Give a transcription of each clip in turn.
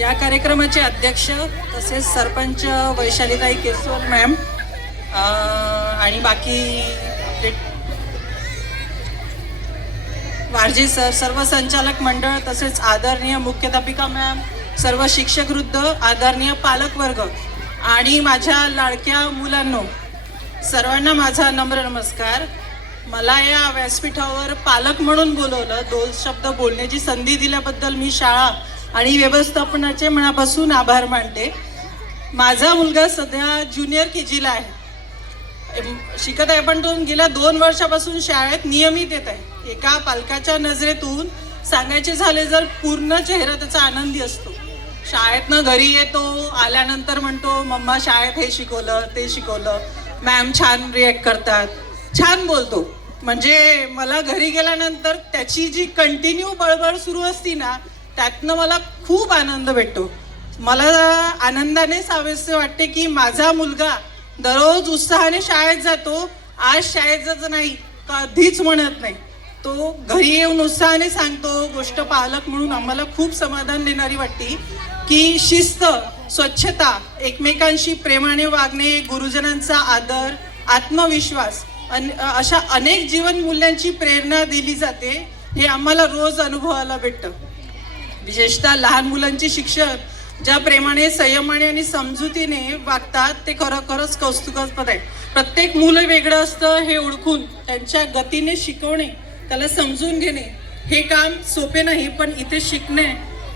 या कार्यक्रमाचे अध्यक्ष तसेच सरपंच वैशालीताई केसवर मॅम आणि बाकी आपले वारजे सर, सर्व संचालक मंडळ तसेच आदरणीय मुख्याध्यापिका मॅम, सर्व शिक्षक वृंद, आदरणीय पालक वर्ग आणि माझ्या लाडक्या मुलांनो, सर्वांना माझा नम्र नमस्कार. मला या व्यासपीठावर पालक म्हणून बोलवलं, 2 शब्द बोलण्याची संधी दिल्याबद्दल मी शाळा आणि व्यवस्थापनाचे मनापासून आभार मानते. माझा मुलगा सध्या ज्युनियर KGला आहे, शिकत आहे, पण तो गेल्या 2 वर्षापासून शाळेत नियमित येत आहे. एका पालकाच्या नजरेतून सांगायचे झाले जर पूर्ण चेहरा त्याचा आनंदी असतो. शाळेतनं घरी येतो, आल्यानंतर म्हणतो मम्मा शाळेत हे शिकवलं ते शिकवलं, मॅम छान रिॲक्ट करतात, छान बोलतो. म्हणजे मला घरी गेल्यानंतर त्याची जी कंटिन्यू बळबळ सुरू असती ना, त्यातनं मला खूप आनंद भेटतो. मला आनंदाने सावेसे वाटते की माझा मुलगा दररोज उत्साहाने शाळेत जातो. आज शाळेत जायचं नाही कधीच म्हणत नाही, तो घरी येऊन उत्साहाने सांगतो. गोष्ट पालक म्हणून आम्हाला खूप समाधान देणारी वाटते की शिस्त, स्वच्छता, एकमेकांशी प्रेमाने वागणे, गुरुजनांचा आदर, आत्मविश्वास अशा अनेक जीवन मूल्यांची प्रेरणा दिली जाते. हे आम्हाला रोज अनुभवायला भेटतं. विशेषतः लहान मुलांची शिक्षक ज्या प्रेमाने, संयमाने आणि समजुतीने वागतात ते खरोखरच कौतुकास्पद आहे. प्रत्येक मुलं वेगळं असतं हे ओळखून त्यांच्या गतीने शिकवणे, त्याला समजून घेणे हे काम सोपे नाही, पण इथे शिकणे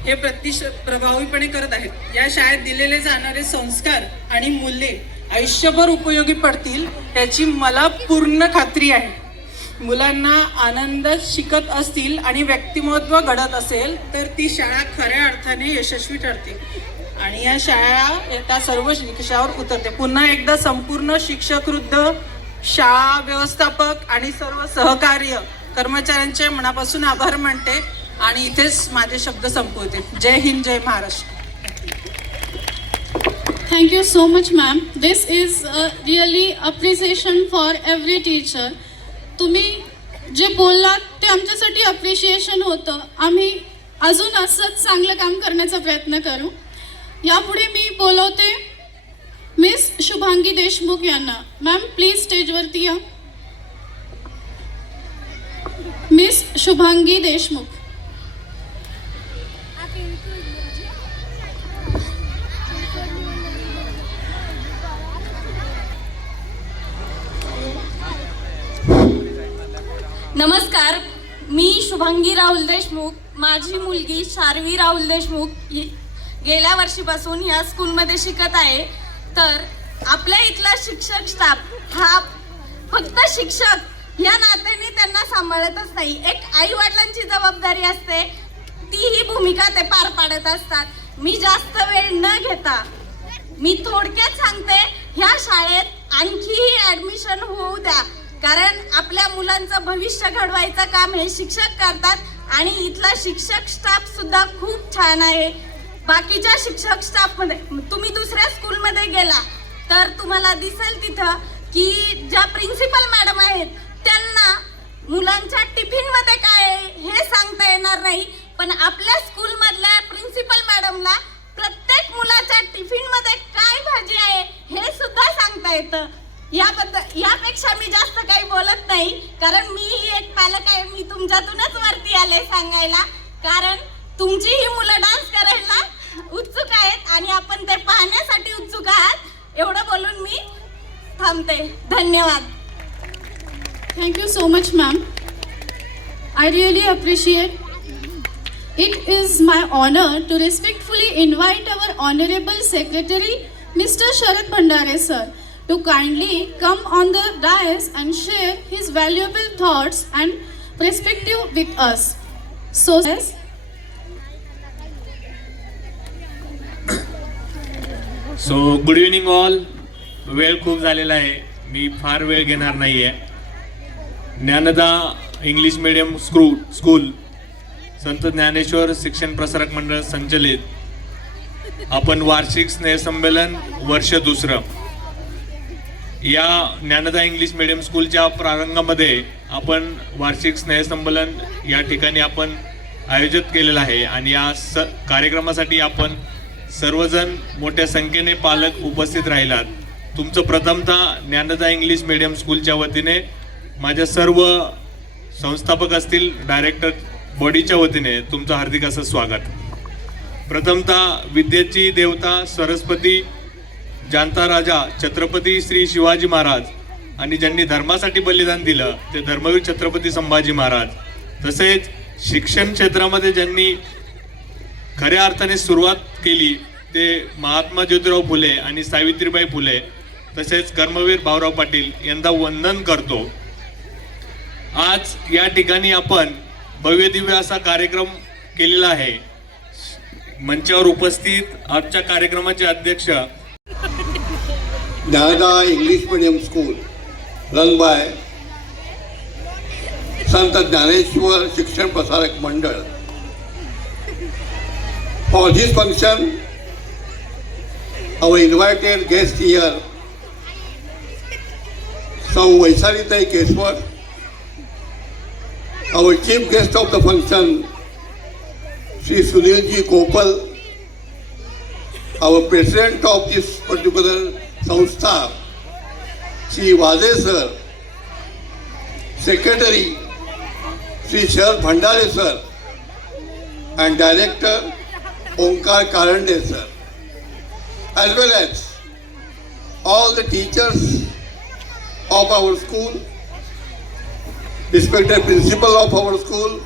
हे प्रभावीपणे करत आहेत. या शाळेत दिलेले जाणारे संस्कार आणि मूल्ये आयुष्यभर उपयोगी पडतील याची मला पूर्ण खात्री आहे. मुलांना आनंदात शिकत असतील आणि व्यक्तिमत्व घडत असेल तर ती शाळा खऱ्या अर्थाने यशस्वी ठरते आणि या शाळा त्या सर्व शिक्षावर उतरते. पुन्हा एकदा संपूर्ण शिक्षक वृंद, शाळा व्यवस्थापक आणि सर्व सहकार्य कर्मचाऱ्यांचे मनापासून आभार मानते आणि इथेच माझे शब्द संपवते. जय हिंद, जय Maharashtra. Thank you so much, ma'am. This is really appreciation for every teacher. तुम्ही जे बोललात ते आमच्यासाठी अप्रिशिएशन होतं. आम्ही अजून असंच चांगलं काम करण्याचा प्रयत्न करू. यापुढे मी बोलवते मिस शुभांगी देशमुख यांना. मॅम प्लीज स्टेजवरती या. मिस शुभांगी देशमुख. नमस्कार, मी शुभांगी राहुल देशमुख. माझी मुलगी शार्वी राहुल देशमुख गेल्या वर्षीपासून ह्या स्कूलमध्ये शिकत आहे. तर आपल्या इथला शिक्षक स्टाफ हा फक्त शिक्षक ह्या नात्याने त्यांना सांभाळतच नाही, एक आई वडिलांची जबाबदारी असते, ती ही भूमिका ते पार पाडत असतात. मी जास्त वेळ न घेता मी थोडक्यात सांगते, ह्या शाळेत आणखीही ॲडमिशन होऊ द्या, कारण आपल्या मुलांचं भविष्य घडवायचं काम हे शिक्षक करतात आणि इथला शिक्षक स्टाफ सुद्धा खूप छान आहे. बाकीच्या शिक्षक स्टाफमध्ये तुम्ही दुसऱ्या स्कूलमध्ये गेला तर तुम्हाला दिसेल तिथं की ज्या प्रिन्सिपल मॅडम आहेत त्यांना मुलांच्या टिफिनमध्ये काय आहे हे सांगता येणार नाही, पण आपल्या स्कूलमधल्या प्रिन्सिपल मॅडमला प्रत्येक मुलाच्या टिफिनमध्ये काय भाजी आहे हे सुद्धा सांगता येतं. यापेक्षा मी जास्त काही बोलत नाही, कारण मी एक पालक आहे. मी तुमच्यातूनच वरती आले सांगायला, कारण तुमची ही मुलं डान्स करायला उत्सुक आहेत आणि आपण ते पाहण्यासाठी उत्सुक आहात. एवढं बोलून मी थांबते. धन्यवाद. Thank you so much, ma'am. I really appreciate. It is my honor to respectfully invite our Honorable Secretary, Mr. Sharad Bhandare sir, to kindly come on the dais and share his valuable thoughts and perspective with us. So, yes. So good evening all. वेळ खूप झालेला आहे, मी फार वेळ घेणार नाही आहे. Dnyanada English medium school संत ज्ञानेश्वर शिक्षण प्रसारक मंडळ संचलित आपण वार्षिक स्नेहसंमेलन वर्ष 2 या ज्ञानदा इंग्लिश मीडियम स्कूलच्या प्रारंभामध्ये आपण वार्षिक स्नेहसंमेलन या ठिकाणी आपण आयोजित केलेलं आहे आणि या कार्यक्रमासाठी आपण सर्वजण मोठ्या संख्येने पालक उपस्थित राहिलात. तुमचं प्रथमतः ज्ञानदा इंग्लिश मीडियम स्कूलच्या वतीने, माझ्या सर्व संस्थापक असतील, डायरेक्टर बॉडीच्या वतीने तुमचं हार्दिक असं स्वागत. प्रथमतः विद्येची देवता सरस्वती, जाणता राजा छत्रपती श्री शिवाजी महाराज आणि ज्यांनी धर्मासाठी बलिदान दिलं ते धर्मवीर छत्रपती संभाजी महाराज, तसेच शिक्षण क्षेत्रामध्ये ज्यांनी खऱ्या अर्थाने सुरुवात केली ते महात्मा ज्योतिराव फुले आणि सावित्रीबाई फुले, तसेच कर्मवीर भाऊराव पाटील यांना वंदन करतो. आज या ठिकाणी आपण भव्य दिव्य असा कार्यक्रम केलेला आहे. मंचावर उपस्थित आजच्या कार्यक्रमाचे अध्यक्ष Dnyanada English medium school run by संत ज्ञानेश्वर शिक्षण Prasarak Mandal. For this function, our invited guest here, Sau Vaishalitai Keswar, our chief guest of the function, Sri Sunilji Kopal, our president of this particular Sanstha, Sri Vaze sir, secretary, Sri Sharad Bhandare sir, and director, Onkar Karande sir, as well as all the teachers of our school, respected principal of our school,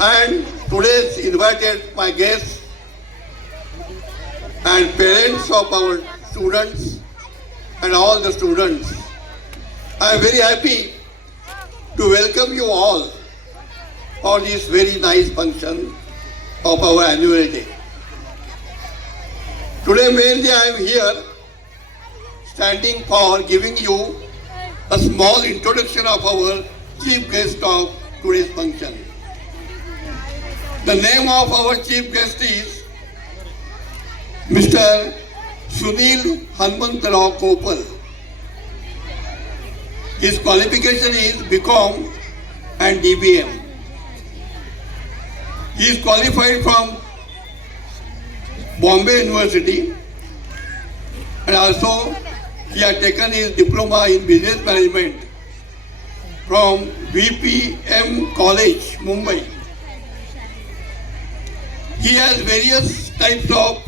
and today's invited my guests and parents of our students and all the students. I am very happy to welcome you all for this very nice function of our annual day. Today mainly I am here standing for giving you a small introduction of our chief guest of today's function. The name of our chief guest is Mr. Sunil Hanmantarao Kopal. His qualification is BCom and DBM. He is qualified from Bombay University, and also he has taken his diploma in business management from VPM College, Mumbai. He has various types of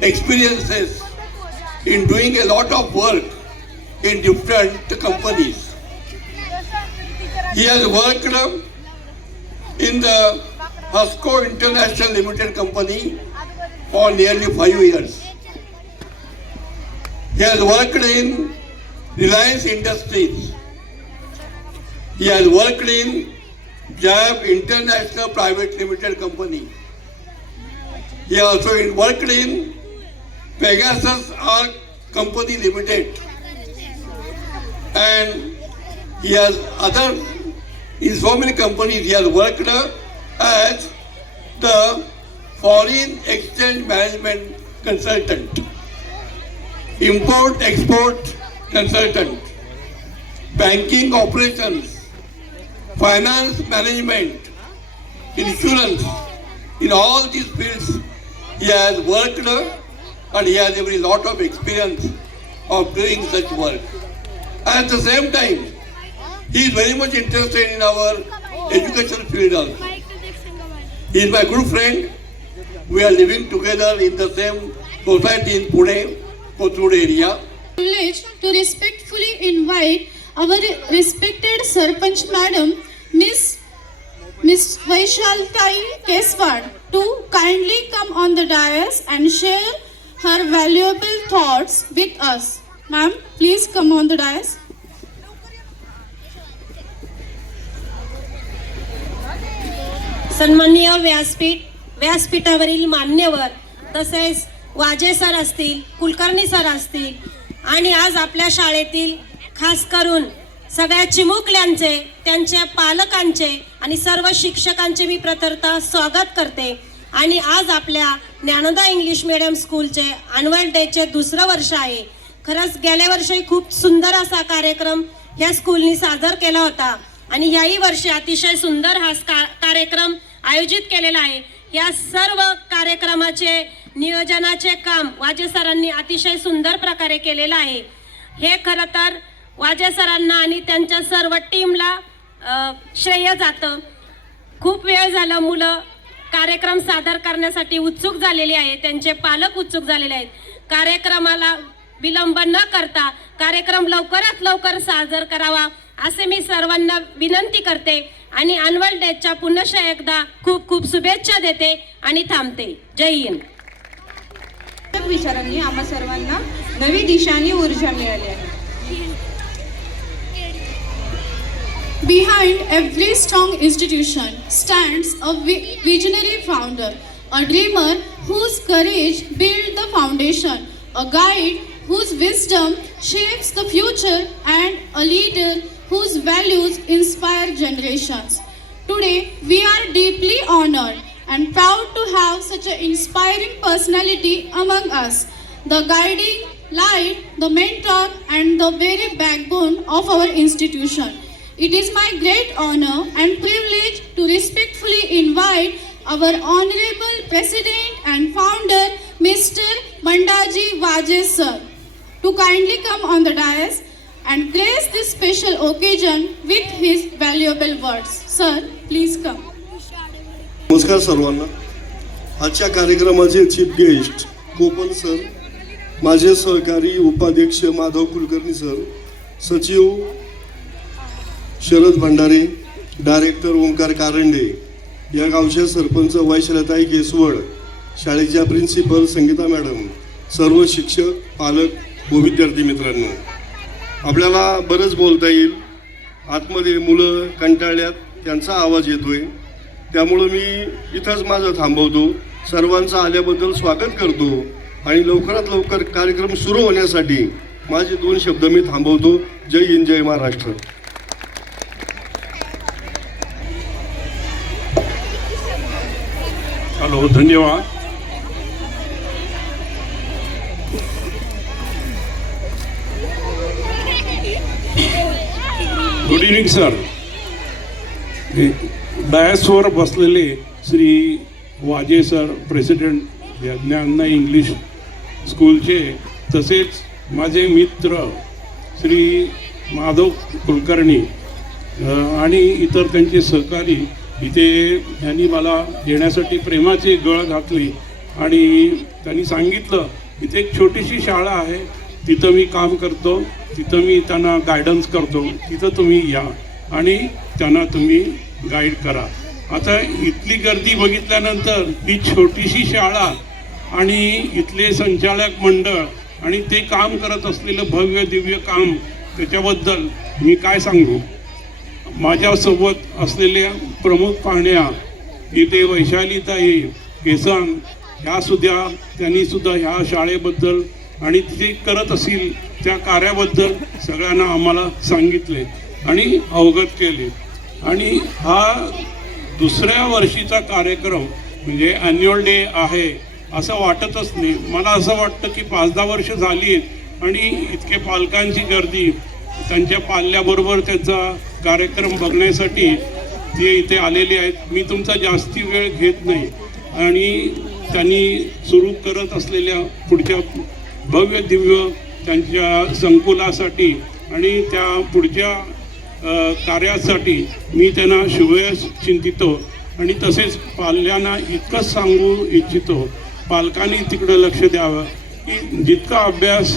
experiences in doing a lot of work in different companies. He has worked in the Hasco International Limited Company for nearly 5 years. He has worked in Reliance Industries. He has worked in JAB International Private Limited Company. He also worked in Pegasus Arc Company Limited. And he has in so many companies he has worked as the foreign exchange management consultant, import-export consultant, banking operations, finance management, insurance. In all these fields he has worked and he has a very lot of experience of doing such work. At the same time, he is very much interested in our education field also. He is my good friend. We are living together in the same society in Pune, Kothur area. Privileged to respectfully invite our respected Sarpanch Madam, Miss Vaishalitai Keswar, to kindly come on the dais and share her valuable thoughts with us. Ma'am, please come on the dais. सन्माननीय व्यासपीठावरील मान्यवर, तसेच वाजे sir असतील, Kulkarni sir असतील आणि आज आपल्या शाळेतील खास करून सगळ्या चिमुकल्यांचे, त्यांच्या पालकांचे आणि सर्व शिक्षकांचे मी प्रथमतः स्वागत करते. आणि आज आपल्या ज्ञानदा इंग्लिश मीडियम स्कूलचे ॲन्युअल डेचे दुसरं वर्ष आहे. खरंच गेल्या वर्षी खूप सुंदर असा कार्यक्रम ह्या स्कूलनी सादर केला होता आणि याही वर्षी अतिशय सुंदर हा कार्यक्रम आयोजित केलेला आहे. या सर्व कार्यक्रमाचे नियोजनाचे काम वाजे सरांनी अतिशय सुंदर प्रकारे केलेलं आहे. हे खरं तर वाजे सरांना आणि त्यांच्या सर्व टीमला श्रेय जातं. खूप वेळ झाला, मुलं कार्यक्रम सादर करण्यासाठी उत्सुक झालेली आहे, त्यांचे पालक उत्सुक झालेले आहेत. कार्यक्रमाला विलंब न करता कार्यक्रम लवकरात लवकर सादर करावा असे मी सर्वांना विनंती करते आणि ॲन्युअल डेच्या पुनश्च एकदा खूप खूप शुभेच्छा देते आणि थांबते. जय हिंद. विचारांनी आम्हा सर्वांना नवी दिशा आणि ऊर्जा मिळाली आहे. Behind every strong institution stands a visionary founder, a dreamer whose courage built the foundation, a guide whose wisdom shapes the future, and a leader whose values inspire generations. Today, we are deeply honored and proud to have such an inspiring personality among us, the guiding light, the mentor, and the very backbone of our institution. It is my great honor and privilege to respectfully invite our Honorable President and Founder, Mr. Mandaji Waje Sir, to kindly come on the dais and grace this special occasion with his valuable words. Sir, please come. नमस्कार सर्वांना. आजच्या कार्यक्रमाचे chief guest Köppen sir, माझे सहकारी उपाध्यक्ष Madhav Kulkarni sir, सचिव Sharad Bhandare, director Omkar Karande, या गावच्या सरपंच वैशालताई केसवड, शाळेच्या प्रिन्सिपल संगीता मॅडम, सर्व शिक्षक, पालक व विद्यार्थी मित्रांनो, आपल्याला बरंच बोलता येईल. आतमध्ये मुलं कंटाळल्यात, त्यांचा आवाज येतोय, त्यामुळं मी इथंच माझं थांबवतो. सर्वांचं आल्याबद्दल स्वागत करतो आणि लवकरात लवकर कार्यक्रम सुरू होण्यासाठी माझे 2 शब्द मी थांबवतो. जय हिंद, जय महाराष्ट्र. हॅलो, धन्यवाद. Good evening sir. डायसवर बसलेले श्री वाजे सर, प्रेसिडेंट ज्ञानना इंग्लिश स्कूलचे, तसेच माझे मित्र श्री माधव कुलकर्णी आणि इतर त्यांचे सहकारी, इथे त्यांनी मला येण्यासाठी प्रेमाची गळ घातली आणि त्यांनी सांगितलं इथे एक छोटीशी शाळा आहे, तिथं मी काम करतो, तिथं मी त्यांना गायडन्स करतो, तिथं तुम्ही या आणि त्यांना तुम्ही गाईड करा. आता इथली गर्दी बघितल्यानंतर ती छोटीशी शाळा आणि इथले संचालक मंडळ आणि ते काम करत असलेलं भव्य दिव्य काम, त्याच्याबद्दल मी काय सांगू. माझ्यासोबत असलेल्या प्रमुख पाहुण्या इथे वैशालीताई केसांग, त्यांनीसुद्धा ह्या शाळेबद्दल आणि तिथे करत असतील त्या कार्याबद्दल सगळ्यांना आम्हाला सांगितले आणि अवगत केले. आणि हा 2ऱ्या वर्षीचा कार्यक्रम म्हणजे ॲन्युअल डे आहे असं वाटतच नाही. मला असं वाटतं की 5-10 वर्ष झाली आणि इतके पालकांची गर्दी, त्यांच्या पाल्याबरोबर त्यांचा कार्यक्रम बघण्यासाठी ते इथे आलेले आहेत. मी तुमचा जास्ती वेळ घेत नाही आणि त्यांनी सुरू करत असलेल्या पुढच्या भव्य दिव्य त्यांच्या संकुलासाठी आणि त्या पुढच्या कार्यासाठी मी त्यांना शुभेच्छा चिंतितो. आणि तसेच पाल्यांना इतकंच सांगू इच्छितो, पालकांनी तिकडं लक्ष द्यावं की जितका अभ्यास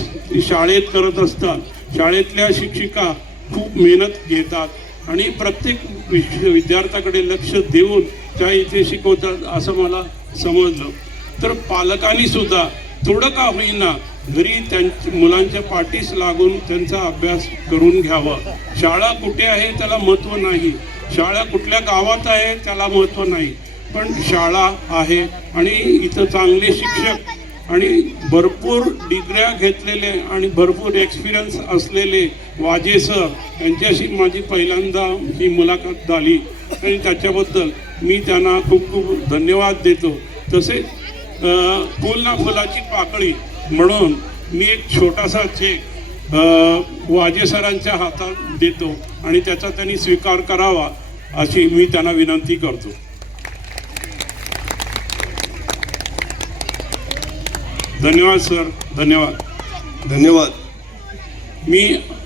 शाळेत करत असतात, शाळेतल्या शिक्षिका खूप मेहनत घेतात आणि प्रत्येक विद्यार्थ्याकडे लक्ष देऊन त्या इथे शिकवतात असं मला समजलं. तर पालकांनी सुद्धा थोडं का होईना घरी त्यांच्या मुलांच्या पाठीस लागून त्यांचा अभ्यास करून घ्यावा. शाळा कुठे आहे त्याला महत्त्व नाही, शाळा कुठल्या गावात आहे त्याला महत्त्व नाही, पण शाळा आहे आणि इथं चांगले शिक्षक आणि भरपूर डिग्र्या घेतलेले आणि भरपूर एक्सपिरियन्स असलेले वाजे सर यांच्याशी माझी पहिल्यांदा ही मुलाखत झाली आणि त्याच्याबद्दल मी त्यांना खूप खूप धन्यवाद देतो. तसेच फुल ना फुलाची पाकळी म्हणून मी एक छोटासा चेक वाजे सरांच्या हातात देतो आणि त्याचा त्यांनी स्वीकार करावा अशी मी त्यांना विनंती करतो. धन्यवाद सर, धन्यवाद. धन्यवाद. मी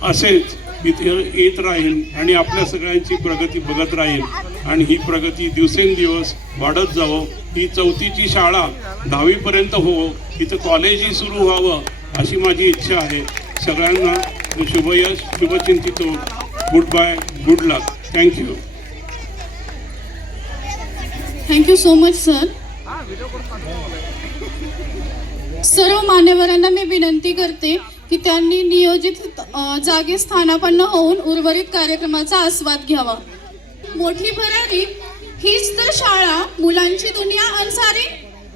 असेच इथे येत राहीन आणि आपल्या सगळ्यांची प्रगती बघत राहीन आणि ही प्रगती दिवसेंदिवस वाढत जावं. ही 4थीची शाळा 10वीपर्यंत हो, इथं कॉलेजही सुरू व्हावं अशी माझी इच्छा आहे. सगळ्यांना शुभयश, शुभचिंतितो. Goodbye, good luck. Thank you. Thank you so much sir. सर्व मान्यवरांना मी विनंती करते की त्यांनी नियोजित जागी स्थानापन्न होऊन उर्वरित कार्यक्रमाचा आस्वाद घ्यावा. मोठी भरारी हीच तर शाळा, मुलांची दुनिया अन्सारी.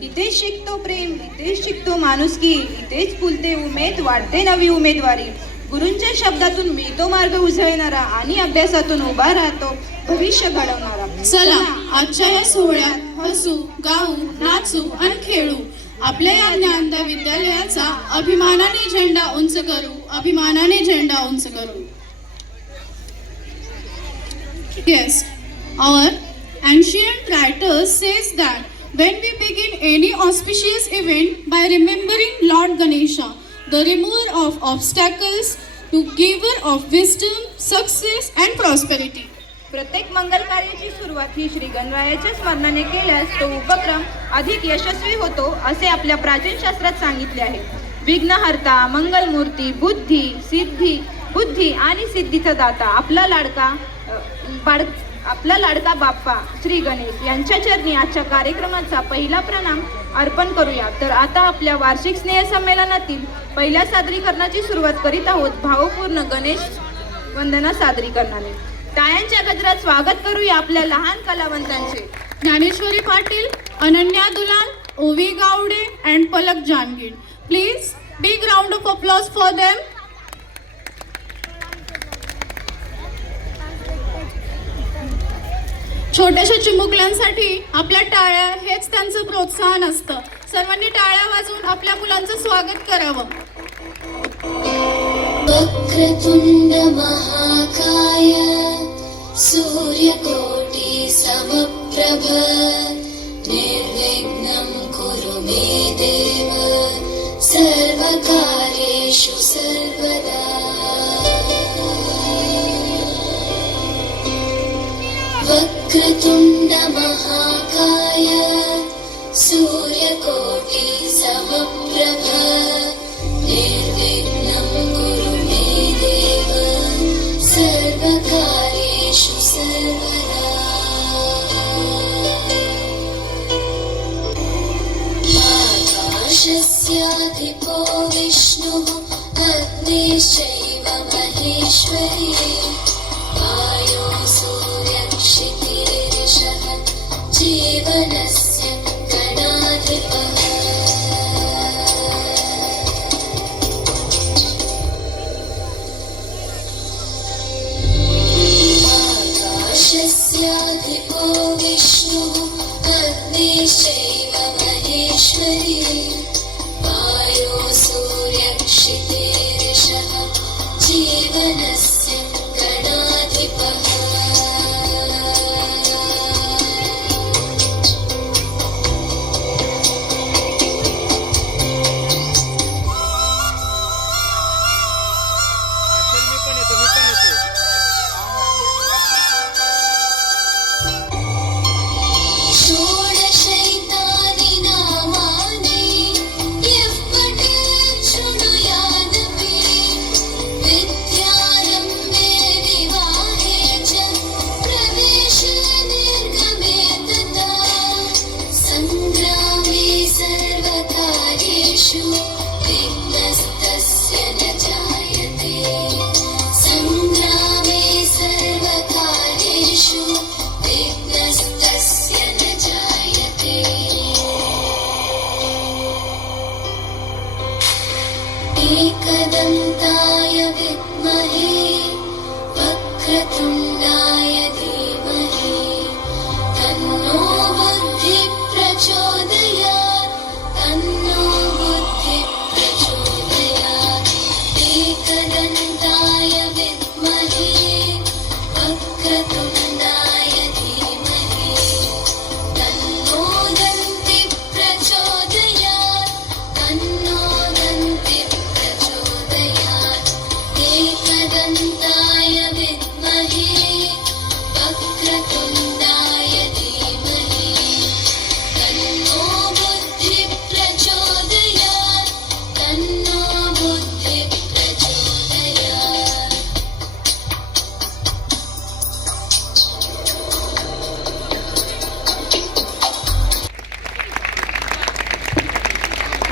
इथेच शिकतो प्रेम, इथेच शिकतो माणुसकी, इथेच फुलते उमेद, वाढते नवी उमेदवारी. गुरूंच्या शब्दातून मिळतो मार्ग उजळणारा आणि अभ्यासातून उभा राहतो भविष्य घडवणारा. चला आजच्या या सोहळ्यात हसू, गाऊ, नाचू आणि खेळू. आपल्या या ज्ञानदा विद्यालयाचा अभिमानाने झेंडा उंच करू, अभिमानाने झेंडा उंच करू. Yes, our ancient writers says that when we begin any auspicious event by remembering Lord Ganesha, the remover of obstacles, to giver of wisdom, success and prosperity. प्रत्येक मंगल कार्याची सुरुवात ही श्री गणरायाच्या स्मरणाने केल्यास तो उपक्रम अधिक यशस्वी होतो असे आपल्या प्राचीन शास्त्रात सांगितले आहे. विघ्नहर्ता, मंगलमूर्ती, बुद्धी आणि सिद्धीचा दाता आपला लाडका बाप्पा श्री गणेश यांच्या चरणी आजच्या कार्यक्रमाचा पहिला प्रणाम अर्पण करूया. तर आता आपल्या वार्षिक स्नेहसंमेलनातील पहिल्या सादरीकरणाची सुरुवात करीत आहोत भावपूर्ण गणेश वंदना सादरीकरणाने. टाळ्यांच्या गजरात स्वागत करूया आपल्या लहान कलावंतांचे. Dnyaneshwari Patil, Ananya Dulal, Ovi Gawade and Palak Jangir. Please big round of applause for them. छोट्याशा चिमुकल्यांसाठी आपल्या टाळ्या हेच त्यांचं प्रोत्साहन असतं. सर्वांनी टाळ्या वाजवून आपल्या मुलांचं स्वागत करावं. वक्रतुंड महाकाय सूर्यकोटि समप्रभ निर्विघ्नं कुरु मे देव सर्वकार्येषु सर्वदा. वक्रतुंड महाकाय सूर्यकोटि समप्रभ निर्विघ्नं कुरु मे देव सर्वकार्येषु सर्वदा. आकाशस्याधिपो विष्णुः अग्निश्चैव महेश्वरी वायो सूर्यक्षितिर्षः जीवनस्य गणाधिपः. आकाशस्याधिपो विष्णुः अग्निश्चैव महेश्वरी वायो सूर्यक्षितिर्षः जीवनस्य गणाधिपः. षोडशैतानि नामानि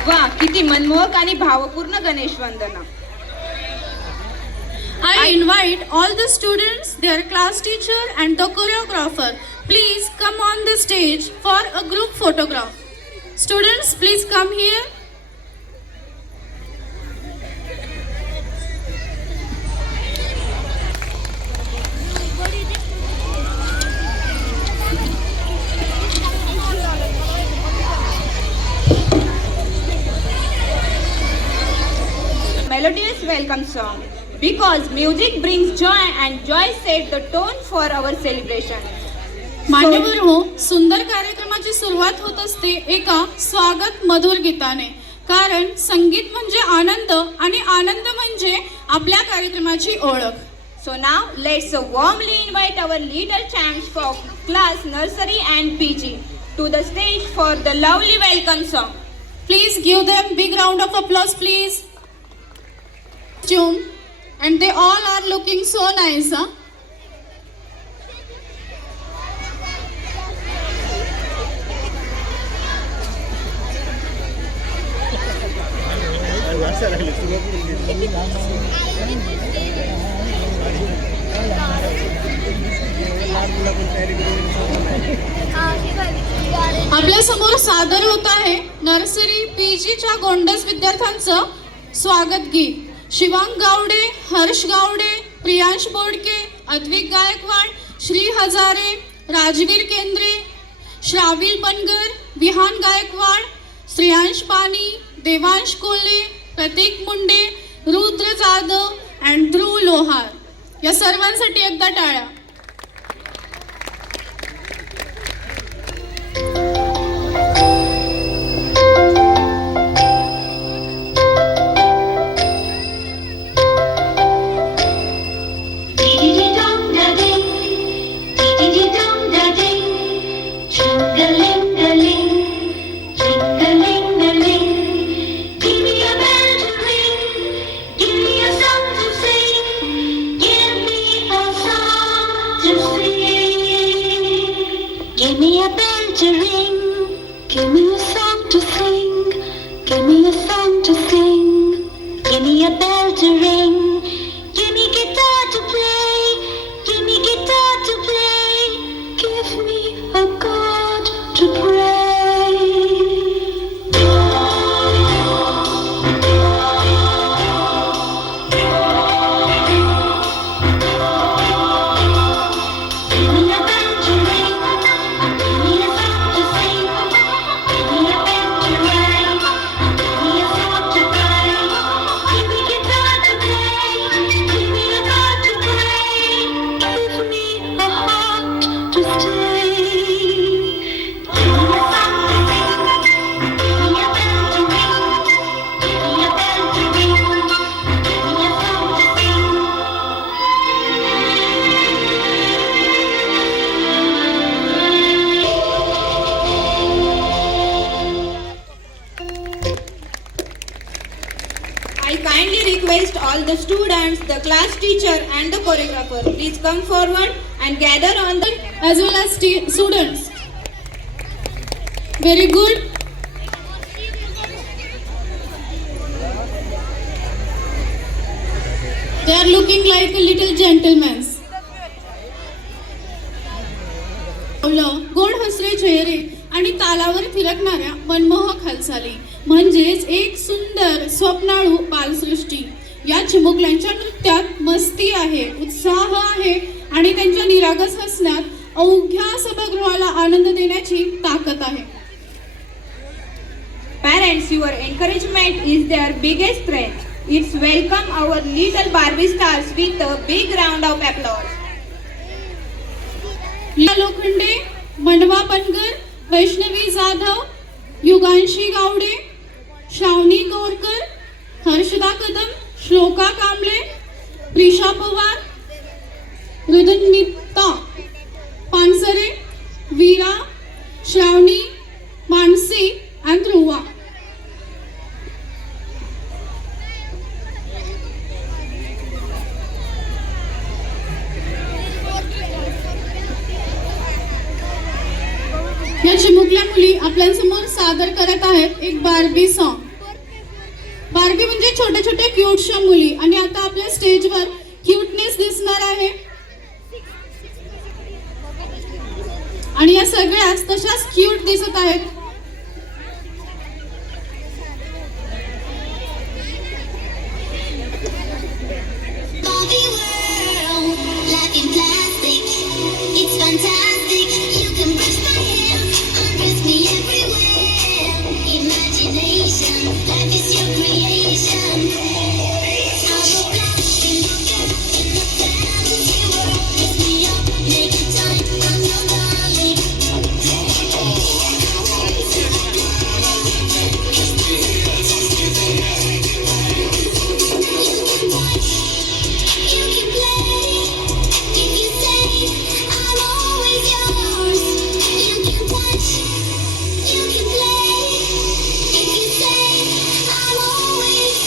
वा, किती मनमोहक आणि भावपूर्ण गणेश वंदना. I invite all the students, their class teacher and the choreographer. Please come on the stage for a group photograph. Students, please come here. Melodious welcome song, because music brings joy and joy set the tone for our celebration. मान्यवर हो, सुंदर कार्यक्रमाची सुरुवात होत असते एका स्वागत मधुर गीताने. कारण संगीत म्हणजे आनंद आणि आनंद म्हणजे आपल्या कार्यक्रमाची ओळख. So now let's warmly invite our leader champs for class nursery and PG to the stage for the lovely welcome song. Please give them big round of applause, please. And they all are looking so nice, huh? आपल्या समोर सादर होत आहे nursery पीजीच्या गोंडस विद्यार्थ्यांचं स्वागत गीत. शिवांग गावडे, हर्ष गावडे, प्रियांश बोडके, अद्विक गायकवाड, श्री हजारे, राजवीर केंद्रे, श्राविल बनगर, विहान गायकवाड, श्रेयांश पानी, देवांश कोल्हे, प्रतीक मुंडे, रुद्र जाधव अँड ध्रुव लोहार या सर्वांसाठी एकदा टाळ्या. Give me a bell to ring, give me a song to sing, give me a song to sing, give me a bell to ring, give me guitar to play, give me guitar to play, give me a God to pray. I kindly request all the students, the class teacher and the choreographer, please come forward and gather on the as well as students. Very good. They are looking like a little gentlemen. गोड हसरे चेहरे आणि तालावर फिरकणाऱ्या मनमोहक हालचाली म्हणजेच एक सुंदर स्वप्नाळू बालसृष्टी. या चिमुकल्यांच्या नृत्यात मस्ती आहे, उत्साह आहे आणि त्यांच्या निरागस हसण्यात अवघ्या सभागृहाला आनंद देण्याची ताकद आहे. parents, your encouragement is their biggest strength. It's welcome our little Barbie stars with a big round of applause. Lokhande, मनवा बनगर, वैष्णवी जाधव, युगांशी गावडे, श्रावणी गोरकर, हर्षदा कदम, श्लोका कांबळे, प्रिशा पवार, रुदनिता पानसरे, वीरा, श्रावणी, मानसी and ध्रुवा. या चिमुकल्या मुली आपल्यासमोर सादर करत आहेत एक बार्बी सॉन्ग. बार्बी म्हणजे छोट्या छोट्या क्यूटशा मुली आणि आता आपल्या स्टेजवर क्यूटनेस दिसणार आहे आणि या सगळ्याच तशाच क्यूट दिसत आहेत. Barbie world, life in plastic. It's fantastic. You can brush my hair, undress me everywhere. Imagination, life is your creation. I'm a plastic girl in the fantasy world. Kiss me up, make it time. I'm your darling. You can play if you say I'm always yours. You can touch, you can play if you say I'm always.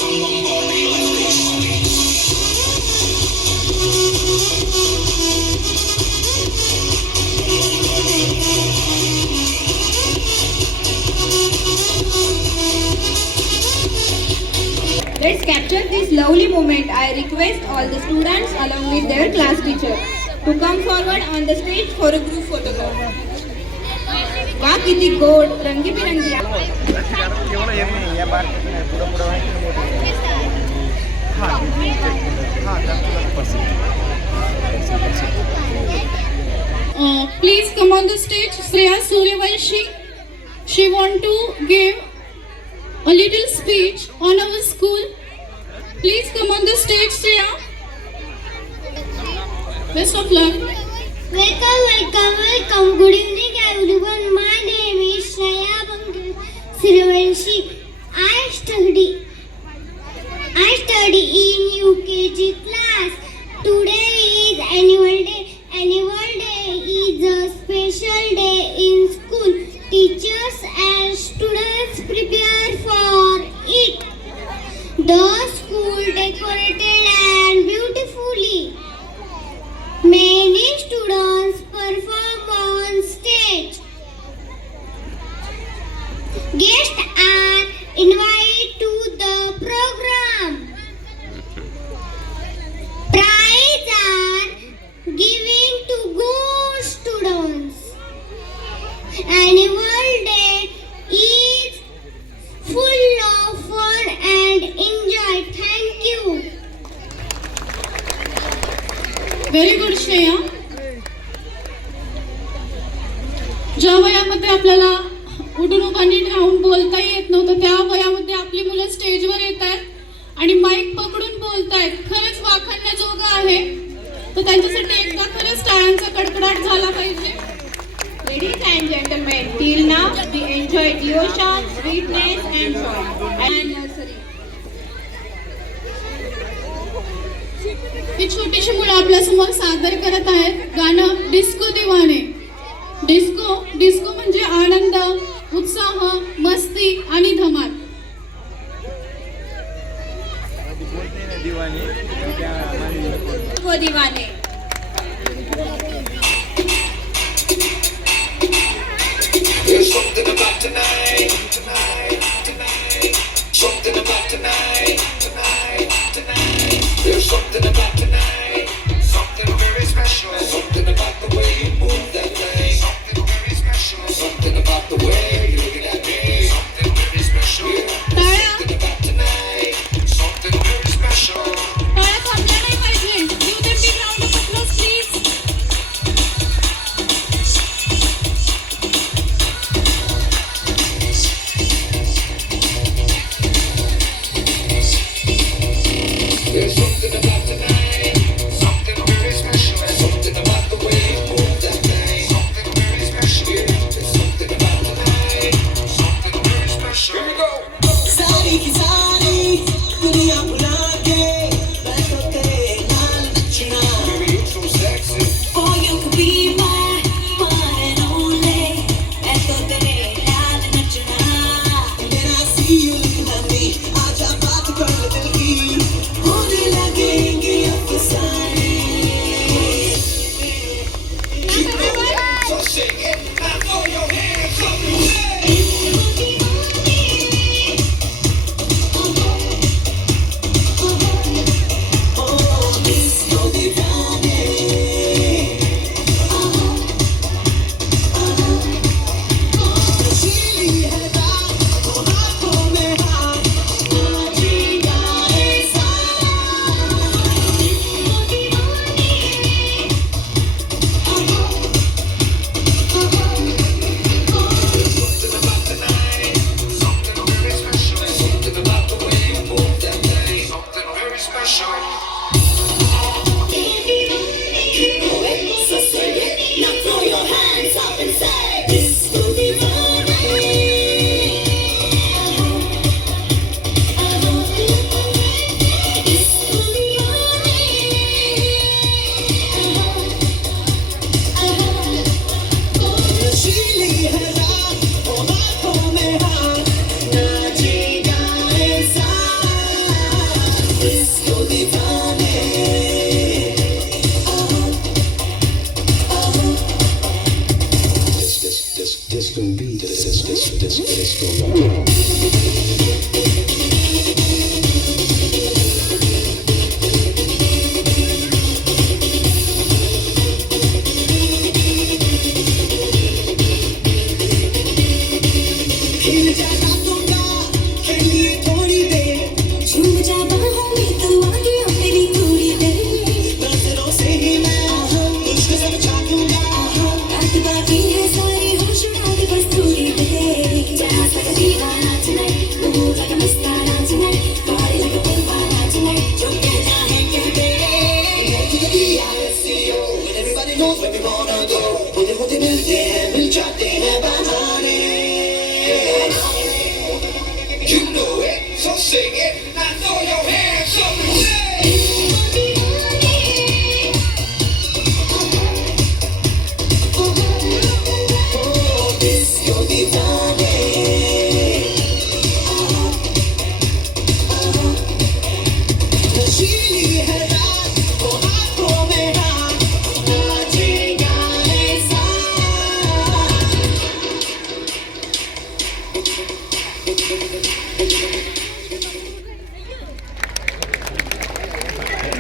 Let's capture this lovely moment. I request all the students along with their class teacher to come forward on the stage for a group photograph. वाह किती गोड रंगीबिरंगी Please come on the stage, Shreya Suryavanshi. She want to give a little speech on our school. Please come on the stage, Shreya. Best of luck. Welcome. Good evening, everyone. My name is Shreya Suryavanshi. I study in UKG class. Today is annual day. Annual day is a special day in school. Teachers and students prepare for it. The school decorated and beautifully. Many students perform on stage. Guests are invited to the program. Prizes are given to good students. Annual day is full of fun and enjoy. Thank you. Very good Shreya. ज्या वयामध्ये आपल्याला उठून उभा नीट राहून बोलता येत नव्हतं त्या वयामध्ये आपली मुलं स्टेजवर येत आहेत आणि माईक पकडून बोलतायत. खरंच वाखाणण्याजोगं आहे. तर त्यांच्यासाठी एकदा खरंच टाळ्यांचा कडकडाट झाला पाहिजे. Ladies and gentlemen, till now we enjoyed devotion, sweetness and song and nursery. ही छोटीशी मुलं आपल्या समोर सादर करत आहेत गाणं डिस्को दिवाने. डिस्को म्हणजे आनंद, उत्साह, मस्ती आणि धमाल. वो दीवाने. There's something about tonight. Something about tonight. There's something about tonight. Something very special. Something about the way you move that thing. Something very special. Something about the way you look at me. Something very special. Something about tonight. Something very special. टाळ्या थांबल्या नाही पाहिजे. Give them big round of applause, please. There's something about tonight.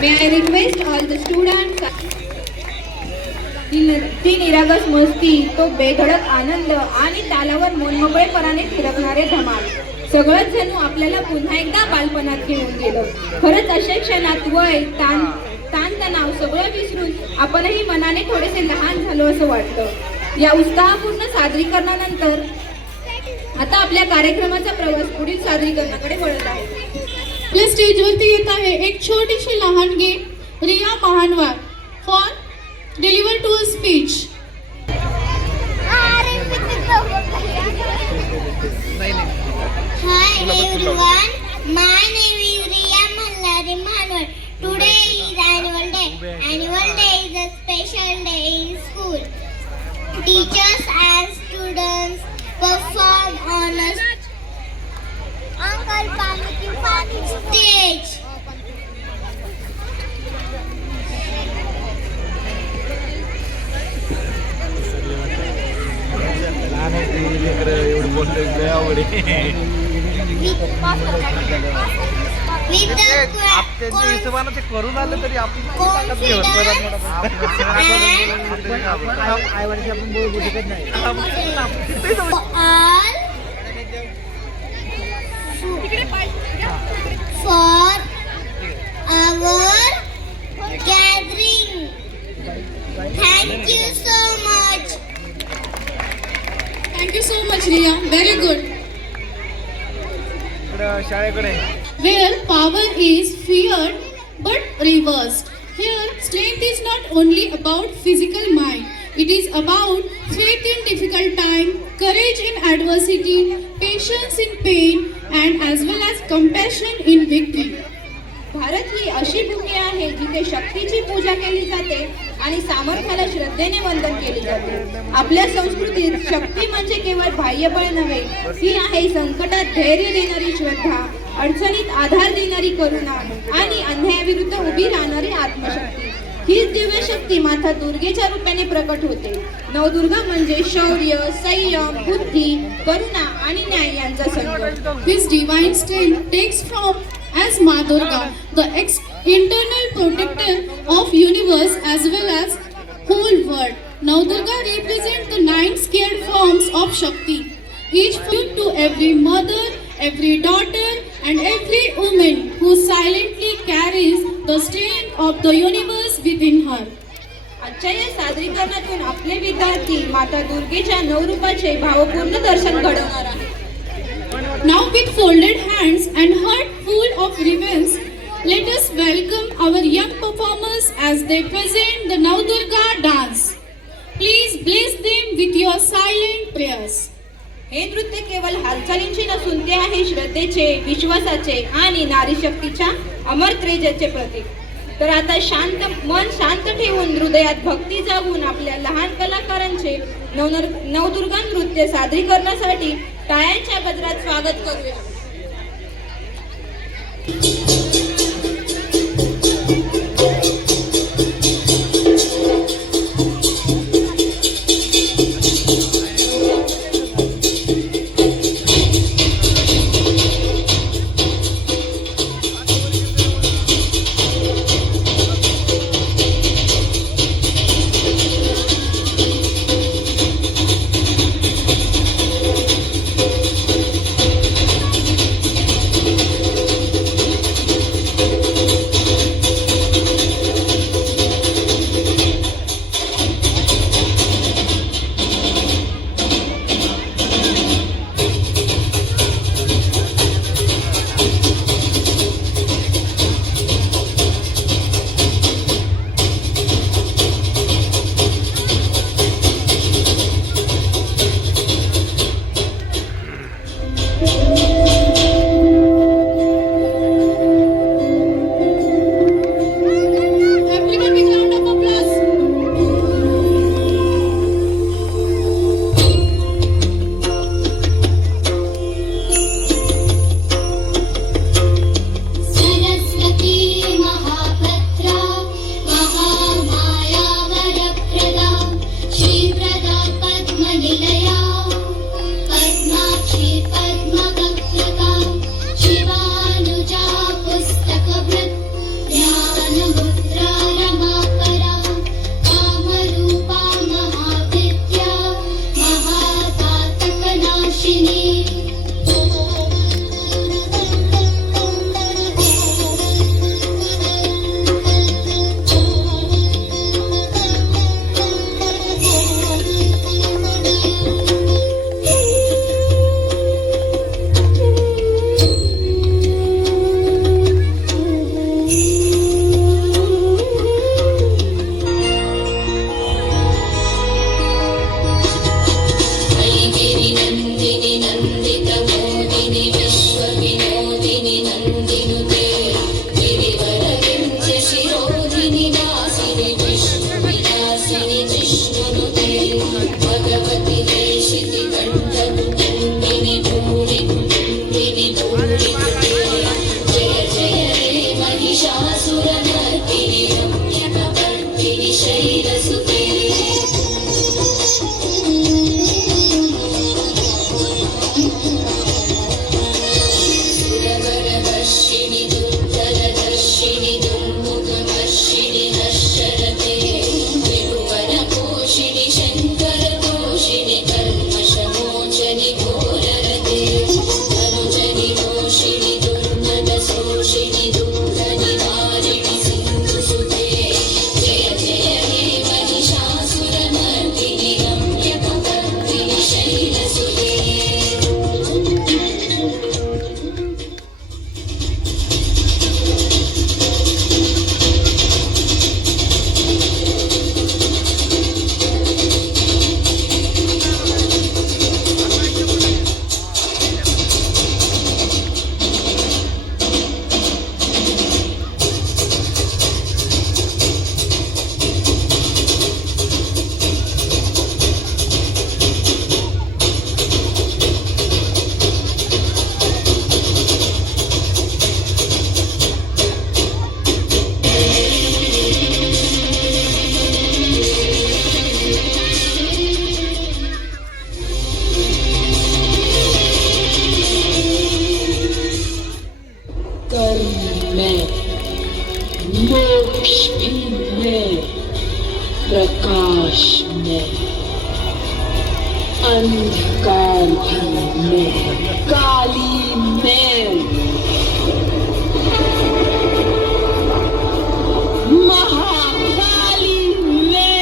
May I request all the students ती निरागस मस्ती, तो बेधडक आनंद आणि तालावर मनमोकळेपणाने फिरकणारे धमाल सगळंच जणू आपल्याला पुन्हा एकदा बालपणात घेऊन गेलं. खरंच अशा क्षणात वय ताणतणाव सगळं विसरून आपणही मनाने थोडेसे लहान झालो असं वाटतं. या उत्साहपूर्ण सादरीकरणानंतर आता आपल्या कार्यक्रमाचा प्रवास पुढील सादरीकरणाकडे वळत आहे. आपल्या स्टेजवरती येत आहे एक छोटीशी लहानगी Riya Mahanwar for deliver to a speech. Hi everyone, my name is Riya Mallari Manwar. Today is annual day. Annual day is a special day in school. Teachers and students perform on a stage. करून आलं तरी आपण For our gathering. Thank you so much. Thank you so much, Riya. Very good. शाळेकडे Where power is feared but reversed. Here, strength is not only about physical might. It is about faith in difficult time, courage in adversity, patience in pain, and as well as compassion in victory. Bharat ही अशी भूमी आहे जिथे शक्तीची पूजा केली जाते आणि सामर्थ्याला श्रद्धेने वंदन केले जाते. आपल्या संस्कृतीत शक्ती म्हणजे केवळ बाह्यबळ नव्हे, ही आहे संकटात धैर्य देणारी श्रद्धा, अडचणीत आधार देणारी करुणा आणि अन्यायाविरुद्ध उभी राहणारी आत्मशक्ती. हीच दिव्य शक्ती माता दुर्गेच्या रूपाने प्रकट होते. नवदुर्गा म्हणजे शौर्य, संयम, बुद्धी, करुणा आणि न्याय यांचा संगम. This divine strength takes from as Ma Durga, the internal protector of universe as well as whole world. Now Durga represents the 9 scared forms of Shakti, each given to every mother, every daughter and every woman who silently carries the strength of the universe within her. आजच्या या सादरीकरणातून आपले विद्यार्थी माता दुर्गेच्या नवरूपाचे भावपूर्ण दर्शन घडवणार आहेत. Now with folded hands and heart full of reverence, let us welcome our young performers as they present the Navdurga dance. Please bless them with your silent prayers. हे नृत्य केवळ हालचालींचे नसून ते आहे श्रद्धेचे, विश्वासाचे आणि नारी शक्तीच्या अमर तेजाचे प्रतीक. तर आता मन शांत ठेवून हृदयात भक्ती जागून आपल्या लहान कलाकारांचे नवदुर्गा नृत्य सादरीकरणासाठी टाळ्यांच्या गजरात स्वागत करूया. काली मैं, महाकाली मैं।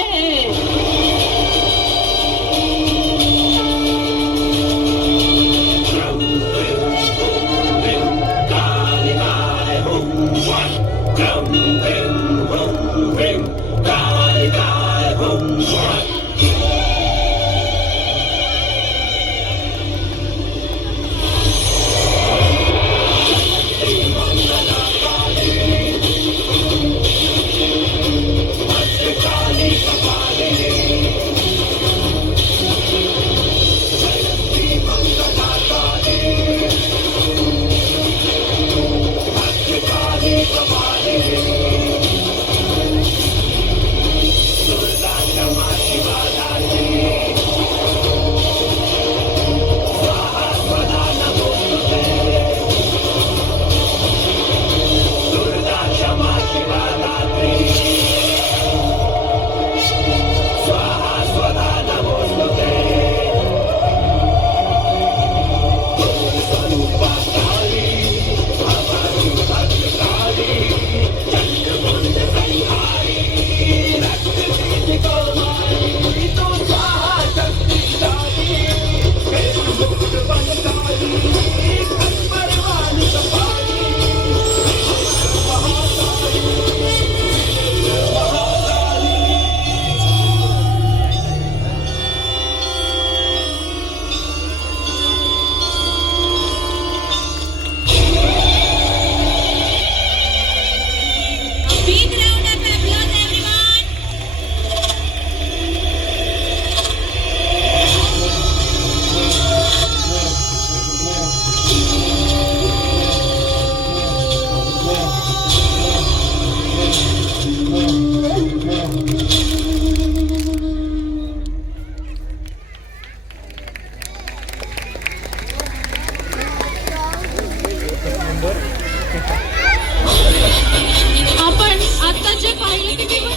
आपण आता जे पाहिलं ते केवळ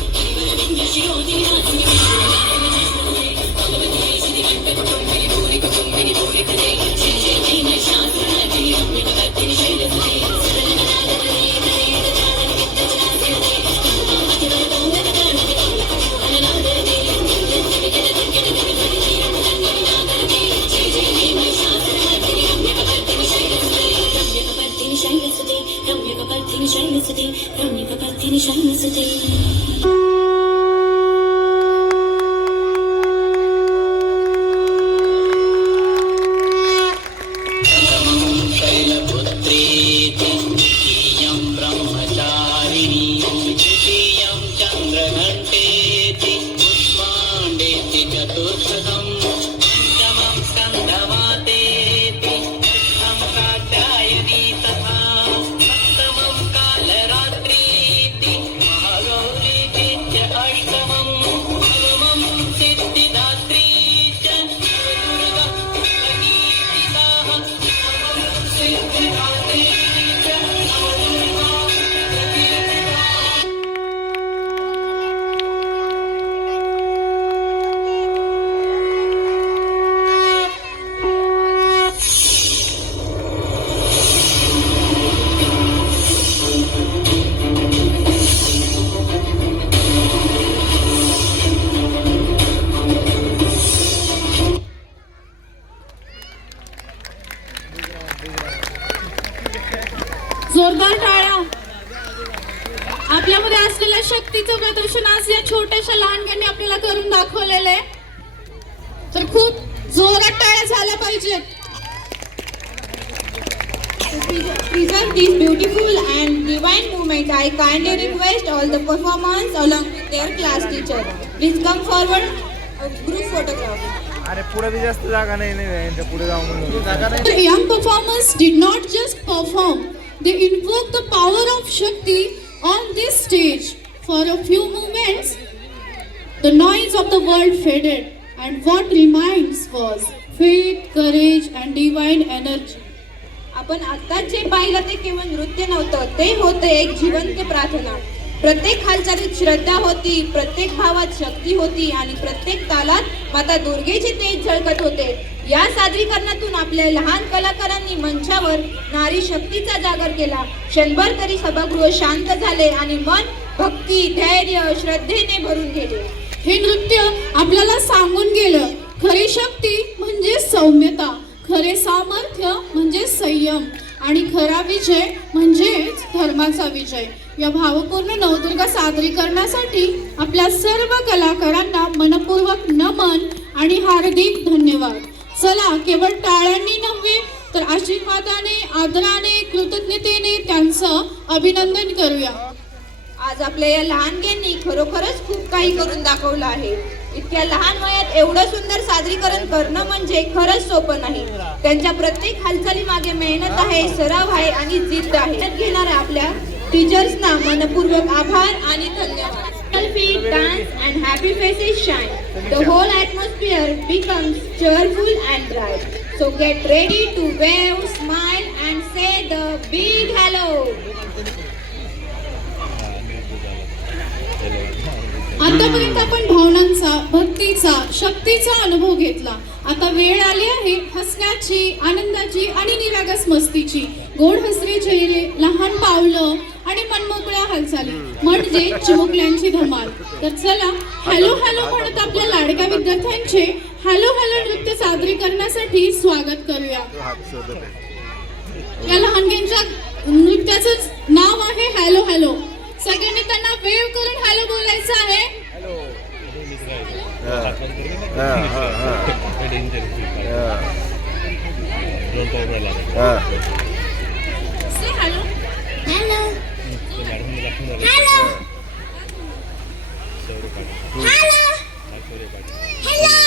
जोरदार टाळ्या. आपल्यामध्ये असलेल्या शक्तीचं प्रदर्शन आज या छोट्याशा लहानग्यांनी आपल्याला करून दाखवलेलं आहे. तर खूप जोरात टाळ्या झाल्या पाहिजेत. Preserve this beautiful and divine moment. I kindly request all the performers along with their class teacher. Please come forward. A group photograph. अरे पुढे बी जास्त जागा नाही यांच्या पुढे जाऊन जागा नाही. The young performers did not just perform, they invoked the power of Shakti on this stage. For a few moments, the noise of the world faded, and what remains was faith, courage, and divine energy. आपण आता जे पाहिलं ते केवळ नृत्य नव्हतं, ते होतं एक जिवंत प्रार्थना. प्रत्येक हालचालीत श्रद्धा होती, प्रत्येक भावात शक्ती होती आणि प्रत्येक तालात माता दुर्गेचे तेज झळकत होते. या सादरीकरणातून आपल्या लहान कलाकारांनी मंचावर नारी शक्तीचा जागर केला. क्षणभर तरी सभागृह शांत झाले आणि मन भक्ती, धैर्य, श्रद्धेने भरून गेले. हे नृत्य आपल्याला सांगून गेलं, खरी शक्ती म्हणजे सौम्यता, खरे सामर्थ्य म्हणजे संयम आणि खरा विजय म्हणजेच धर्माचा विजय. या भावपूर्ण नवदुर्गा सादरीकरणासाठी आपल्या सर्व कलाकारांना मनपूर्वक नमन आणि हार्दिक धन्यवाद. चला, केवळ टाळ्यांनी नव्हे तर आशीर्वादाने, आदराने, कृतज्ञतेने त्यांचं अभिनंदन करूया. आज आपल्या या लहानग्यांनी खरोखरच खूप काही करून दाखवलं आहे. इतक्या लहान वयात एवढं सुंदर सादरीकरण करणं म्हणजे खरंच सोपं नाही. त्यांच्या प्रत्येक हालचाली मागे मेहनत आहे, सराव आहे आणि जिद्द आहे. मेहनत घेणाऱ्या आपल्या टीचर्सना मनपूर्वक आभार आणि धन्यवाद. Feet dance and happy faces shine. The whole atmosphere becomes cheerful and bright. So get ready to wave, smile and say the big hello. आतापर्यंत आपण भावनांचा, भक्तीचा, शक्तीचा अनुभव घेतला. आता वेळ आली आहे हसण्याची, आनंदाची आणि निरागस मस्तीची. गोड हसरे चेहरे, लहान पावलं आणि मनमोकळ्या हालचाली म्हणजे चिमुकल्यांची धमाल. तर चला, हॅलो हॅलो म्हणत आपल्या लाडक्या विद्यार्थ्यांचे हॅलो हॅलो नृत्य सादरीकरणासाठी स्वागत करूया. या लहानग्यांच्या नृत्याचं नाव आहे हॅलो हॅलो. सगळ्यांनी त्यांना वेव करून हॅलो बोलायचं आहे. Say hello. Hello. Hello. Hello. Hello.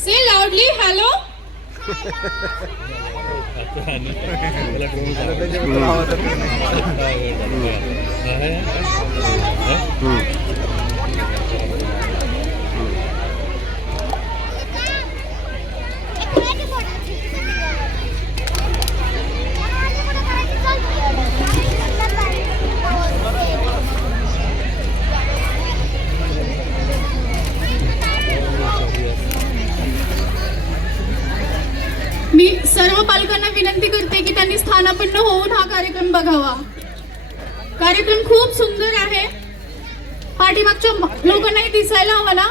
Say loudly hello. मी सर्व पालकांना विनंती करते की त्यांनी स्थानापन्न होऊन हा कार्यक्रम बघावा. कार्यक्रम खूप सुंदर आहे. पाठीमागच्या लोकांनाही दिसायला हवा ना,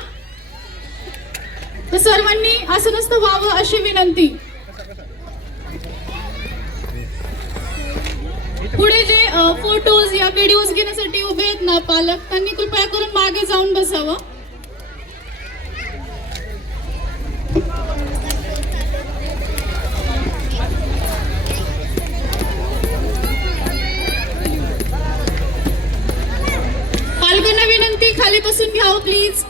तर सर्वांनी असं नसतं व्हावं अशी विनंती. पुढे जे फोटोज या व्हिडिओज घेण्यासाठी उभे आहेत ना पालक, त्यांनी कृपया करून मागे जाऊन बसावं. पालकांना विनंती, खाली बसून घ्यावं प्लीज.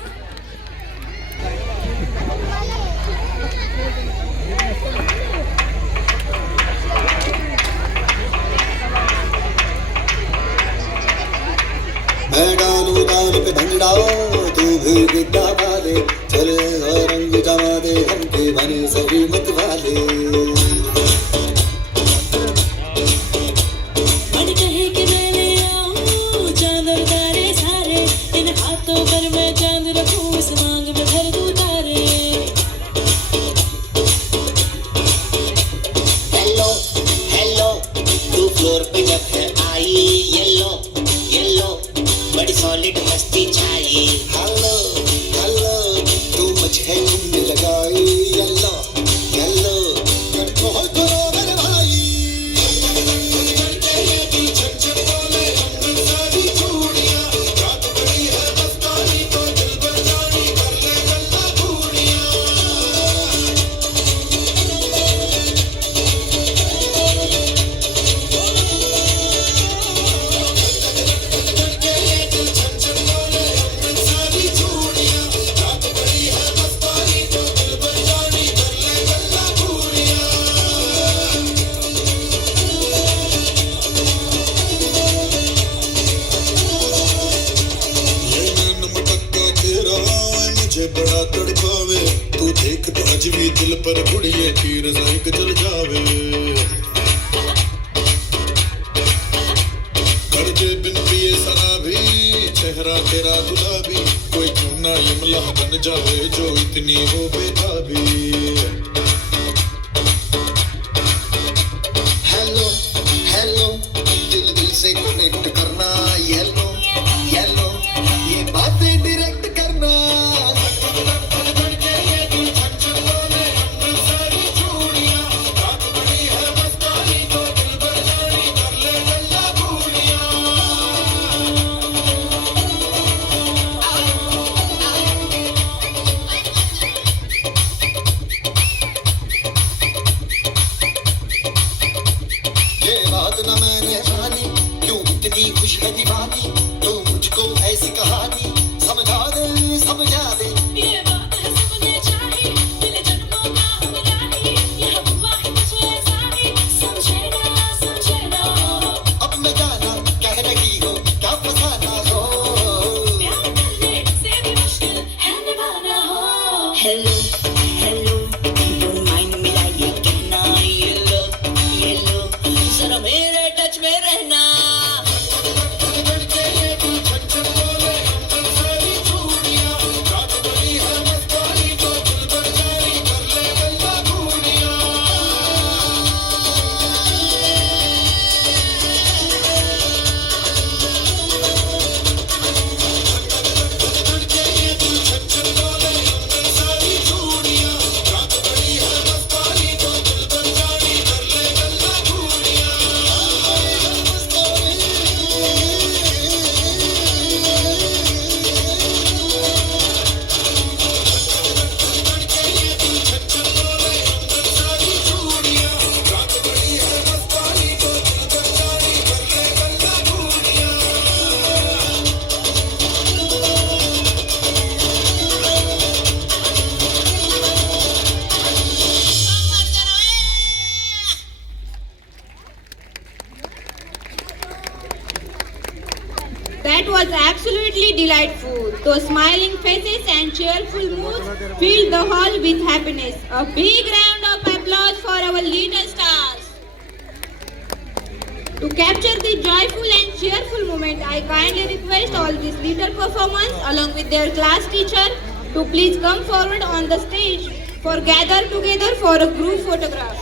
मैं डालू ताल पे भंडाओ, तू भी गिद्दा वाले, चले रंग जमा दे हमके बने सभी मत वाले. मन कहे कि मैं ले आऊं चांद और तारे सारे, इन हाथों पर मैं चांद रखूं, इस मांग में भर दूं तारे. हेलो हेलो, तू फ्लोर पे जब है आई, येलो येलो बड़ी सॉलिड मस्ती छाई. हेलो हेलो, तू मुझे घूमने लगाई. येलो येलो, कंट्रोल करो मेरे भाई. बड़ा तड़पावे, तू देख तो अज भी दिल पर गुड़िए तीर साइक चल जावे. कर दे बिन पिए शराबी, चेहरा तेरा गुलाबी, कोई क्यों ना यमला बन जावे जो इतनी हो बेताबी. न मैंने जानी, क्यों इतनी खुश है दीवानी, तो मुझको ऐसी कहानी समझा दे ये बात है सबने चाही, दिल जन्मों का हमरा ही, यह हुआ है कुछ ऐसा ही, समझे ना अब मैं जाना कह रही हो क्या फसाना हो, प्यार करने से भी मुश्किल है निभाना हो। हेलो हेलो डोंट माइंड मेरा ये कहना, ये लो जरा मेरे टच में रहना। That was absolutely delightful. Those smiling faces and cheerful moods filled the hall with happiness. A big round of applause for our little stars. To capture the joyful and cheerful moment, I kindly request all these little performers along with their class teacher to please come forward on the stage for gather together for a group photograph.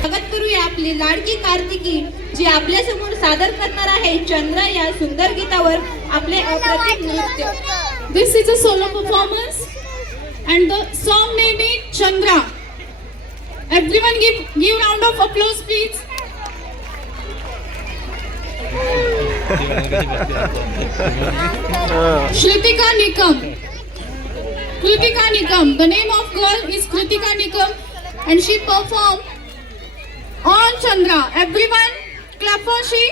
स्वागत करूया आपली लाडकी कार्तिकी, जी आपल्या समोर सादर करणार आहे चंद्र या सुंदर गीतावर आपले अप्रतिम नृत्य. This is a solo performance and the song name is Chandra. Everyone give round of applause please. Shritika Nikam. Kritika Nikam. The name of girl is Kritika Nikam and she performed on Chandra. Everyone clap for she.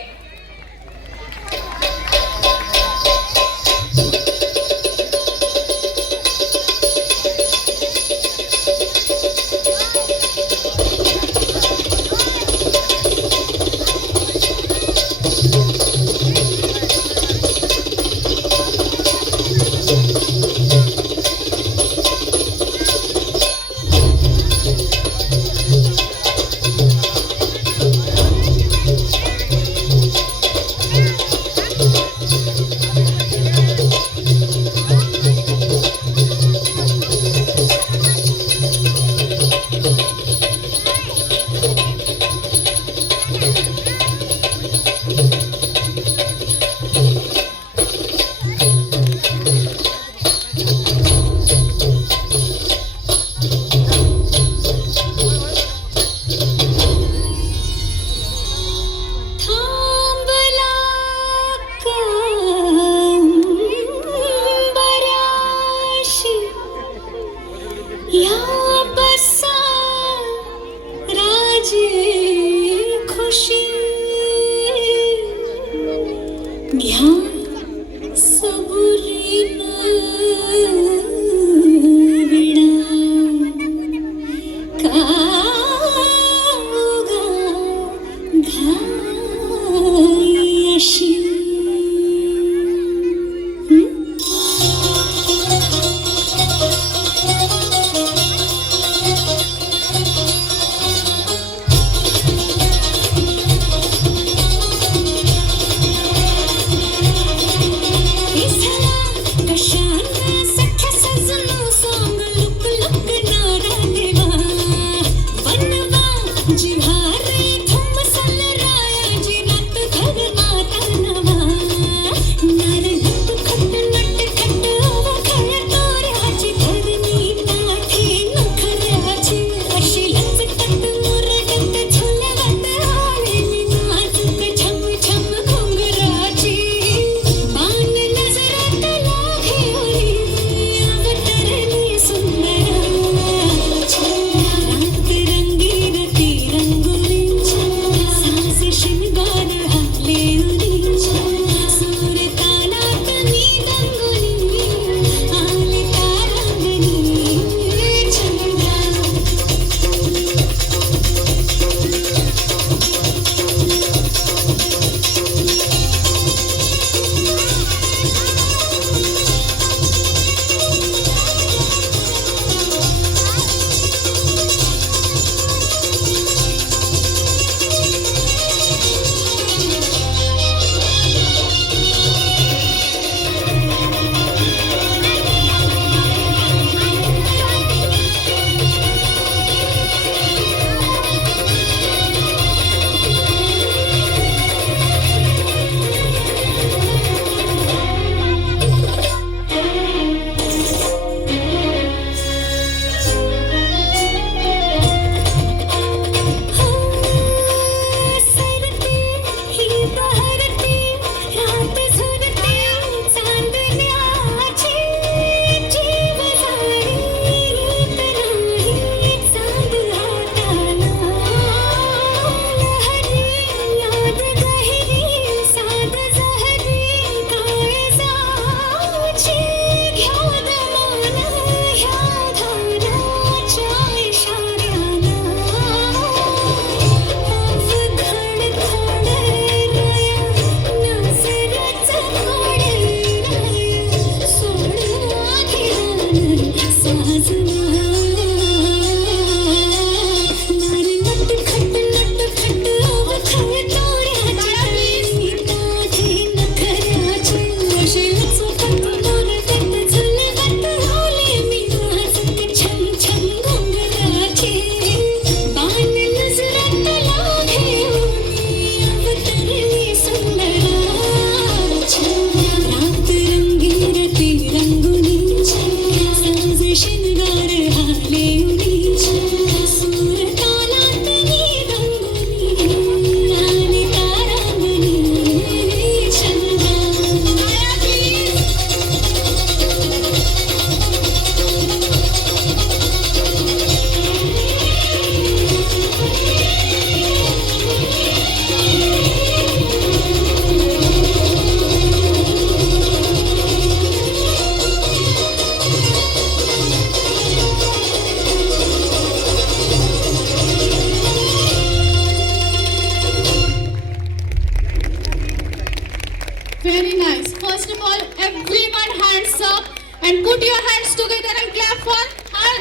Very nice. First of all, everyone hands up and put your hands together and clap for her.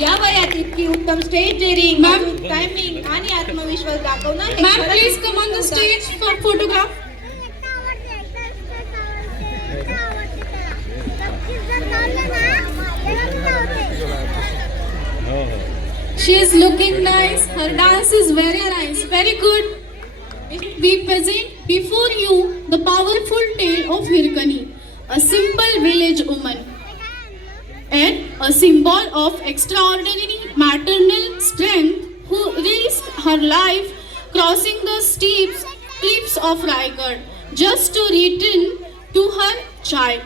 या वयात इतकी उत्तम stage daring, ma'am. Timing आणि आत्मविश्वास दाखवणं हे Ma'am, खरंच please come on the stage for photograph. She is looking nice. Her dance is very nice. Very good. We present before you the powerful tale of Hirkani, a simple village woman, and a symbol of extraordinary maternal strength who risked her life crossing the steep cliffs of Raigad just to return to her child.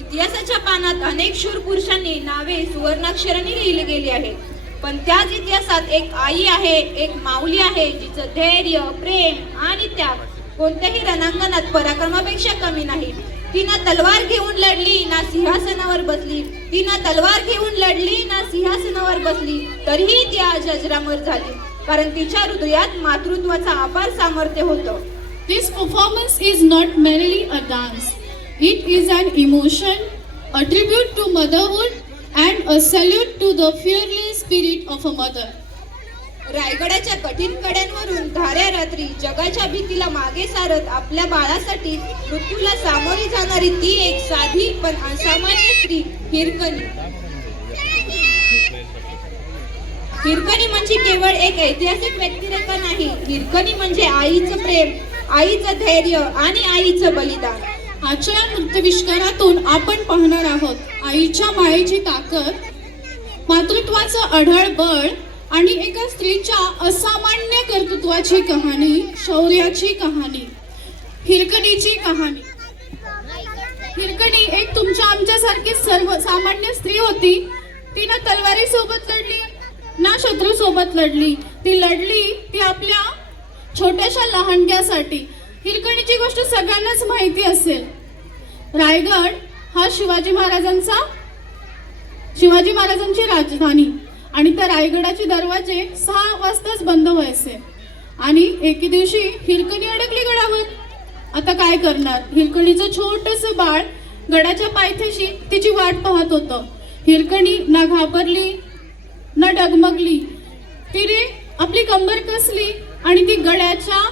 इतिहासाच्या पानात अनेक शूर पुरुषांनी नावे सुवर्णाक्षरांनी लिहिली गेली आहेत, पण त्याच इतिहासात एक आई आहे, एक माऊली आहे जिचं धैर्य, प्रेम आणि त्याग कोणत्याही रणांगणात पराक्रमापेक्षा कमी नाही. तिनं तलवार घेऊन लढली ना सिंहासनावर बसली, तिनं तलवार घेऊन लढली ना सिंहासनावर बसली, तरीही ती आज अजरामर झाली, कारण तिच्या हृदयात मातृत्वाचं अपार सामर्थ्य होतं. This performance is not merely a dance. It is an emotion, a tribute to motherhood and a salute to the fearless spirit of a mother. रायगडाच्या कठीण कड्यांवरून धाऱ्या रात्री जगाच्या भीतीला मागे सारत आपल्या बाळासाठी मृत्यूला सामोरी जाणारी ती एक साधी पण असामान्य स्त्री हिरकणी. हिरकणी म्हणजे केवळ एक ऐतिहासिक व्यक्तिरेखा नाही, हिरकणी म्हणजे आईचं प्रेम, आईचं धैर्य आणि आईचं बलिदान. आजच्या या नृत्यविष्कारातून आपण पाहणार आहोत आईच्या मायेची ताकद, मातृत्वाचं अढळ बळ आणि एका स्त्रीच्या असामान्य कर्तृत्वाची कहाणी, शौर्याची कहाणी, हिरकणीची कहाणी. हिरकणी एक तुमच्या आमच्यासारखी सर्वसामान्य स्त्री होती. तिनं तलवारी सोबत लढली ना शत्रू सोबत लढली. ती लढली ती आपल्या छोट्याशा लहानग्यासाठी. हिरकणीची गोष्ट सगळ्यांनाच माहिती असेल. रायगड हा शिवाजी महाराजांची राजधानी आणि त्या रायगडाचे दरवाजे 6 वाजताच बंद व्हायचे आणि एके दिवशी हिरकणी अडकली गडावर. आता काय करणार? हिरकणीचं छोटंसं बाळ गडाच्या पायथ्याशी तिची वाट पाहत होतं. हिरकणी ना घाबरली ना डगमगली. तिने आपली कंबर कसली आणि ती गडाच्या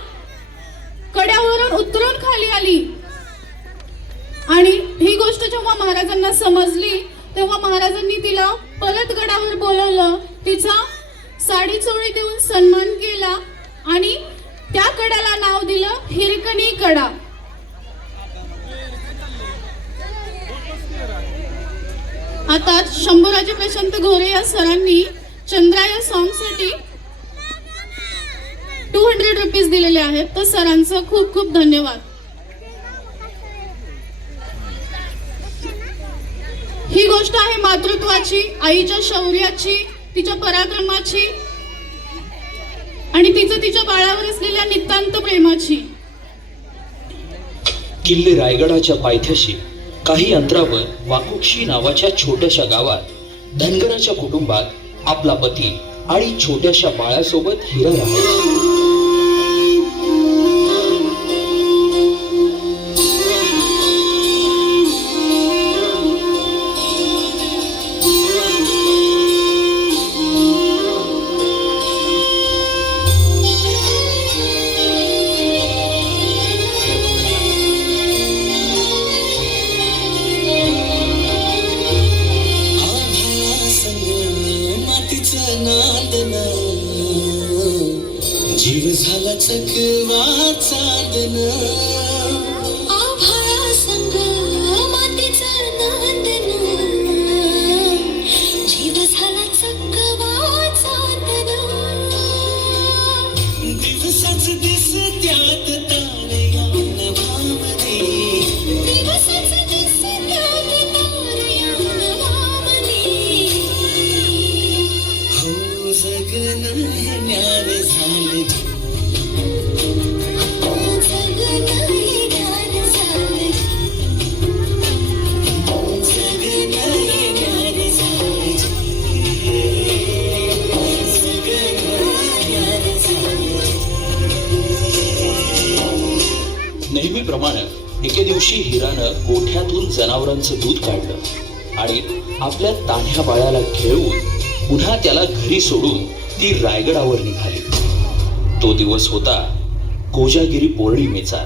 कड्यावरून उतरून खाली आली. आणि ही गोष्ट जेव्हा महाराजांना समजली तेव्हा महाराजांनी तिला परत गडावर बोलवलं, तिचा साडी चोळी देऊन सन्मान केला आणि त्या कड्याला नाव दिलं हिरकणी कडा. आता शंभूराजे प्रशांत घोरे या सरांनी चंद्रा या सॉंगसाठी 200 रुपीज दिलेले आहेत, तर सरांचं खूप खूप धन्यवाद. ही गोष्ट आहे मातृत्वाची, आईच्या शौर्याची, तिच्या पराक्रमाची आणि तिच्या बाळावर असलेल्या नितांत प्रेमाची. किल्ले रायगडाच्या पायथ्याशी काही अंतरावर वाकुक्षी नावाच्या छोट्याशा गावात धनगराच्या कुटुंबात आपला पती आणि छोट्याशा बाळासोबत हिरा राहायची. जीव झाला चकवा चांदन, आभाळा संग मातीचं नांदन, जीव झाला चकवा चांदन, दिवसाच दिसत्यात तारया नभामधी, दिवसाच दिसत्यात तारया नभामधी, हो जगन न्यावे झाले, जगन नेहमीप्रमाणे एके दिवशी हिरानं गोठ्यातून जनावरांचं दूध काढलं आणि आपल्या तान्ह्या बाळाला खेळवून पुन्हा त्याला घरी सोडून ती रायगडावर निघाली. तो दिवस होता कोजागिरी पौर्णिमेचा.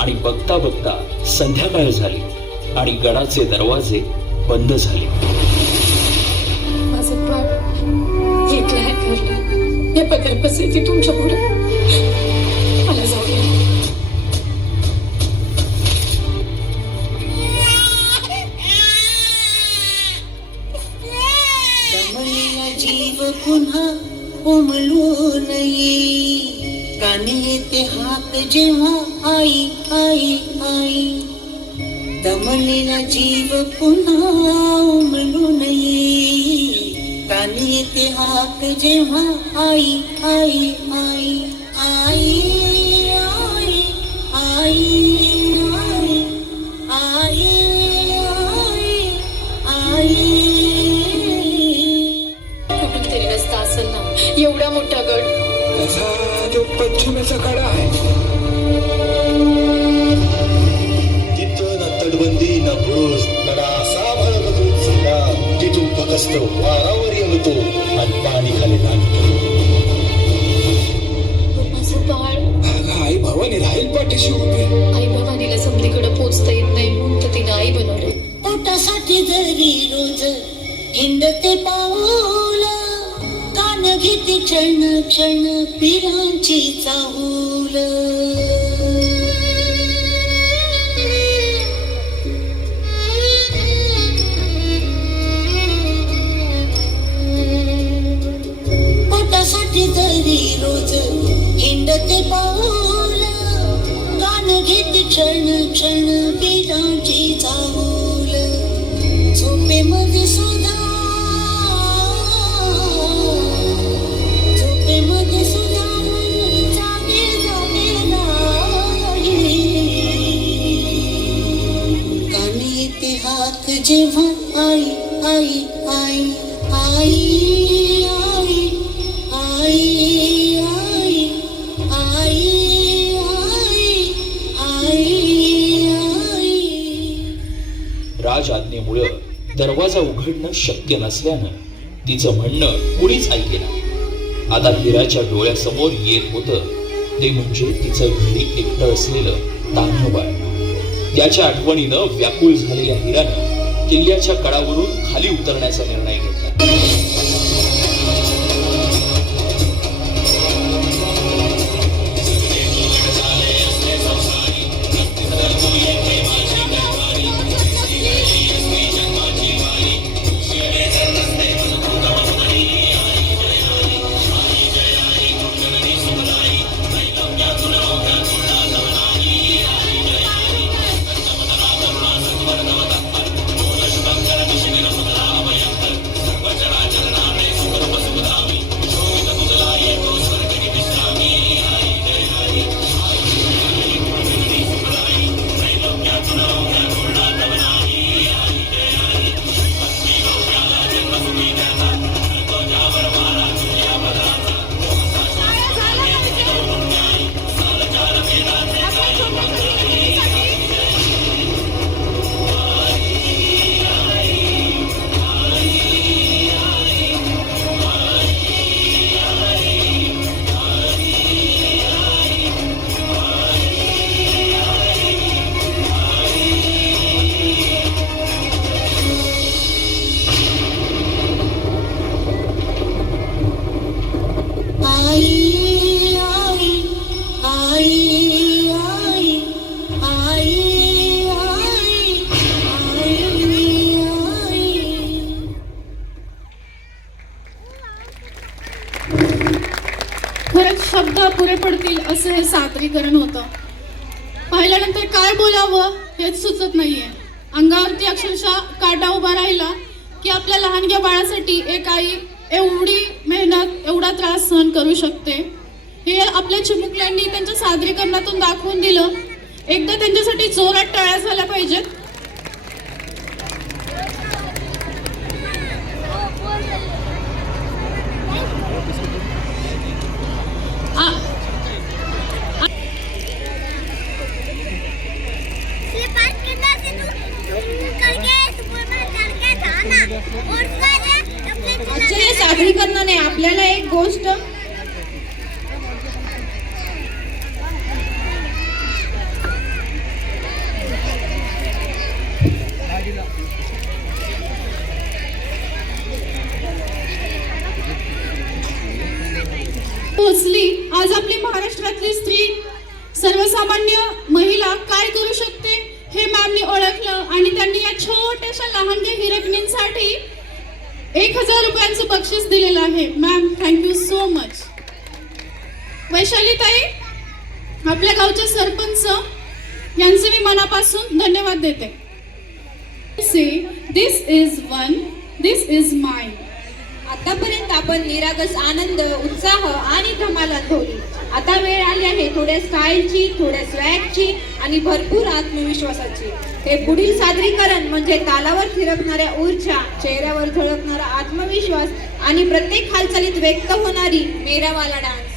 आणि बघता बघता संध्याकाळ झाली आणि गडाचे दरवाजे बंद झाले. माझं बाळ घेतलं आहे घरला. हे पदर बसायची तुमच्या पुढे. मला जाऊ द्या. दमलेला जीव पुन्हा उमलून येई. कानी येते हाक जेव्हा आई आई आई. दमलेला जीव पुन्हा उमलून येई. कानी येते हाक जेव्हा आई आई आई आई आई आई आई आई आई. कुठून तरी रस्ता असेल ना. एवढा मोठा गड. जो पश्चिमेचा कडा आहे तिथं ना तटबंदी ना बुरुज कडा असा भरगतून सुद्धा तिथून फक्त वारावर येतो आणि पाणी खाली नाचतो. माझं बाळ. आई भावाने राहील पाठीशी उभी. आई भवानीला समधीकडे पोचता येत नाही म्हणून तर तिने आई बनवलं. पोटासाठी जरी रोज हिंडते पाऊल. कान घेते क्षण क्षण पिरांची चाहूल. पोटासाठी जरी रोज हिंडते पाऊल. कान घेते क्षण क्षण पिरांची चाहूल. झोपेमध्ये सुद्धा जेव्हा आई आई आई आई आई आई आई आई आई. राज आज्ञेमुळे दरवाजा उघडणं शक्य नसल्यानं तिचं म्हणणं कुणीच ऐकेना. आता हिराच्या डोळ्यासमोर येत होतं ते म्हणजे तिचं घरी एकटं असलेलं तान्हं बाळ. त्याच्या आठवणीनं व्याकुळ झालेल्या हिरानं किल्ल्याच्या कडावरून खाली उतरण्याचा निर्णय घेतला. अपुरे पडतील असं हे सादरीकरण होतं. पाहिल्यानंतर काय बोलावं हेच सुचत नाहीये. अंगावरती अक्षरशः काटा उभा राहिला की आपल्या लहानग्या बाळासाठी एक आई एवढी मेहनत एवढा त्रास सहन करू शकते. हे आपल्या चिमुकल्यांनी त्यांच्या सादरीकरणातून दाखवून दिलं. एकदा त्यांच्यासाठी जोरात टाळ्या झाल्या पाहिजेत. आजच्या या सादरीकरणाने आपल्याला एक गोष्ट पोचली. आज आपली महाराष्ट्रातली स्त्री सर्वसामान्य महिला काय करू शकते हे मॅमनी ओळखलं आणि त्यांनी या छोट्याशा लहानग्या हिरकणींसाठी 1000 रुपयांचं बक्षीस दिलेलं आहे. Ma'am thank you so much. Vaishali ताई, आपल्या गावचे सरपंच यांचे मी मनापासून धन्यवाद देते. This is one, this is mine. आतापर्यंत आपण निरागस आनंद, उत्साह आणि धमाल अनुभवली. आता वेळ आली आहे थोड्या स्टाईलची, थोड्या स्वॅगची आणि भरपूर आत्मविश्वासाची. हे पुढील सादरीकरण म्हणजे तालावर थिरकणाऱ्या ऊर्जा, चेहऱ्यावर झळकणारा आत्मविश्वास आणि प्रत्येक हालचालीत व्यक्त होणारी मेरावाला dance.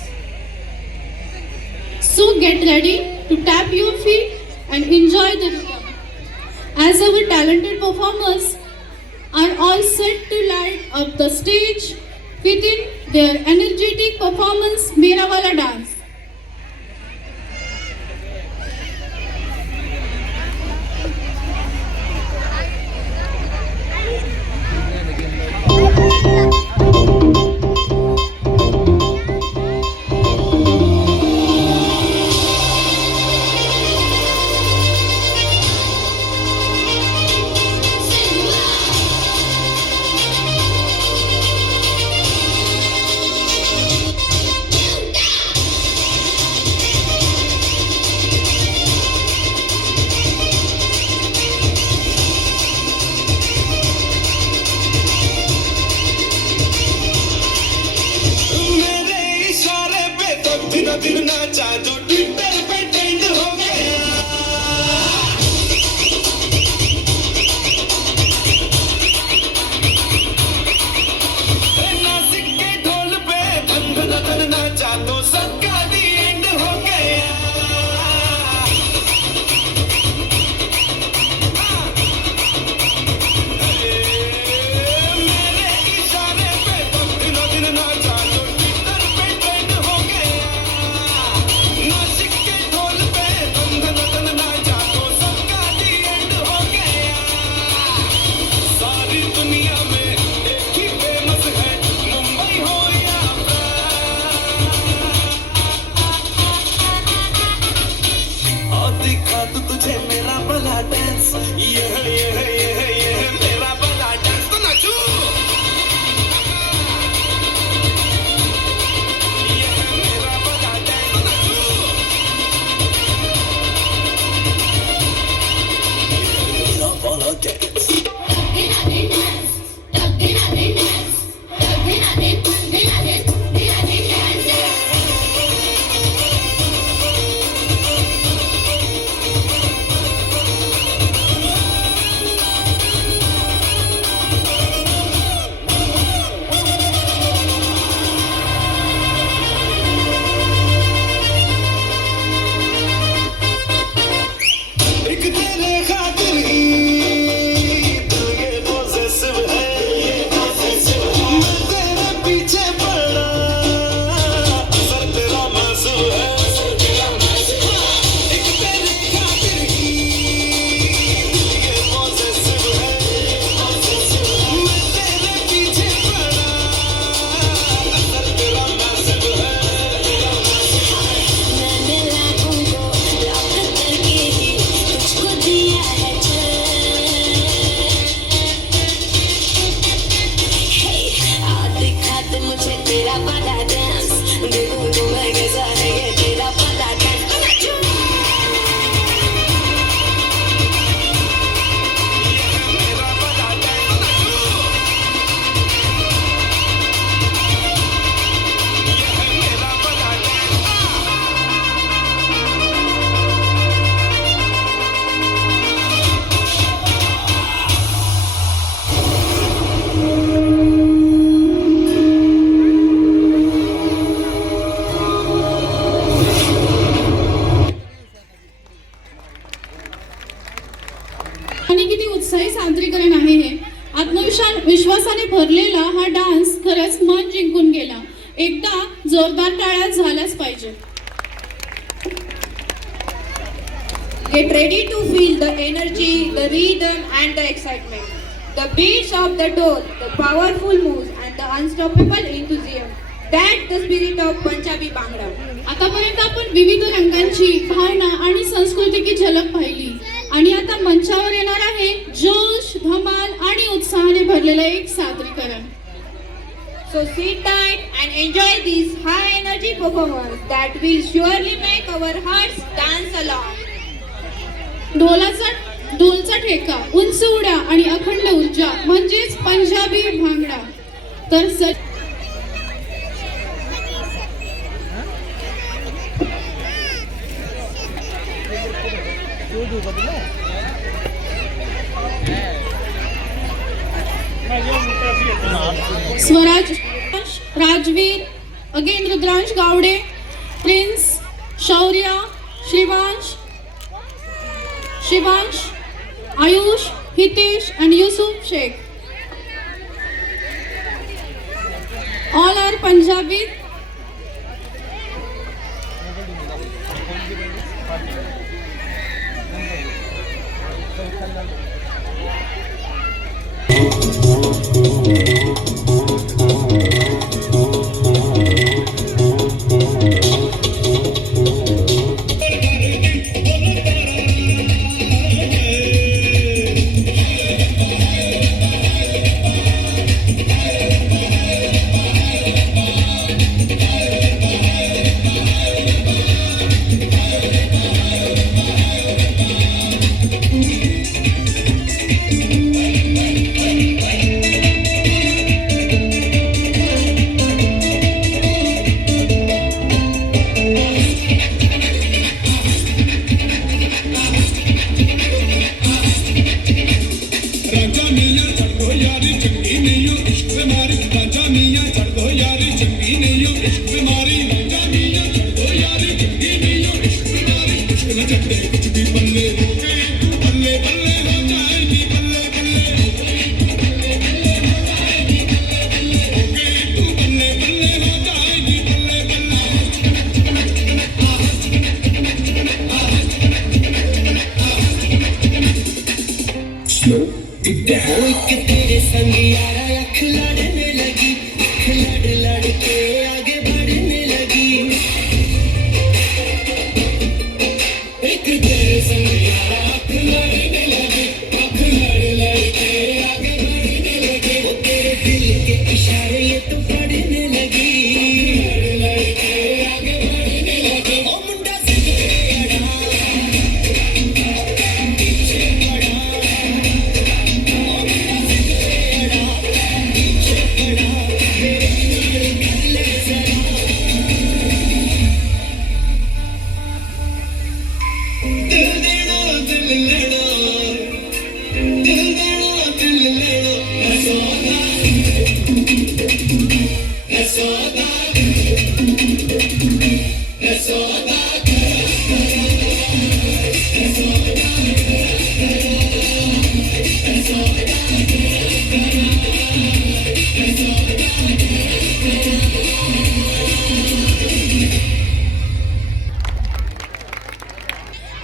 So get ready to tap your feet and enjoy the rhythm. As our talented performers are all set to light up the stage within their energetic performance Merawala dance. आणि किती उत्साही सादरीकरण आहे हे. विश्वासाने भरलेला हा डान्स खरंच मन जिंकून गेला. एकदा जोरदार टाळ्या झाल्याच पाहिजे. Get ready to feel the energy, the rhythm and the excitement. The beats of the dole, the powerful moves and the unstoppable enthusiasm. That's the spirit of Punjabi Bhangra. आतापर्यंत आपण विविध रंगांची भावना आणि संस्कृतीची झलक पाहिली आणि आता मंचावर येणार आहे जोश, धमाल आणि उत्साहाने भरलेलं एक सादरीकरण. So sit tight and enjoy this high energy performance that will surely make our hearts dance along. ढोलचा ठेका, उंच उड्या आणि अखंड ऊर्जा म्हणजेच पंजाबी भांगडा. तर स्वराज, राजवीर, अगेन रुद्रांश गावडे, प्रिन्स, शौर्य, Shivansh, Ayush, Hitesh and Yusuf Sheikh. All are Punjabi. तेरे संग यारा अख लड़ने लगी, लड़ लड़ के आगे बढ़ने लगी. एक तेरे संग यारा अख लड़ने लगी, लड़ लड़ के आगे बढ़ने लगी. वो तेरे दिल के इशारे ये तो पढ़ने लगी, लड़ लड़ के आगे बढ़ने लगी. ओ मुंडा सिंह तेरा पीछे पड़ा,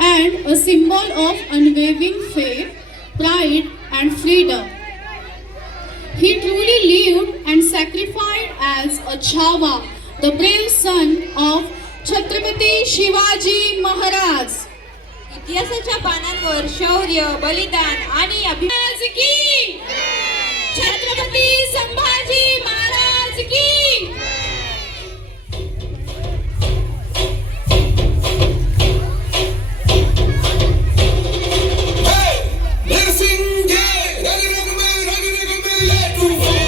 and a symbol of unwavering faith, pride and freedom. He truly lived and sacrificed as a Chhawa, the brave son of Chhatrapati Shivaji Maharaj. इतिहासाच्या पानांवर शौर्य, बलिदान आणि अभिमान की छत्रपती संभाजी महाराज की. Tufan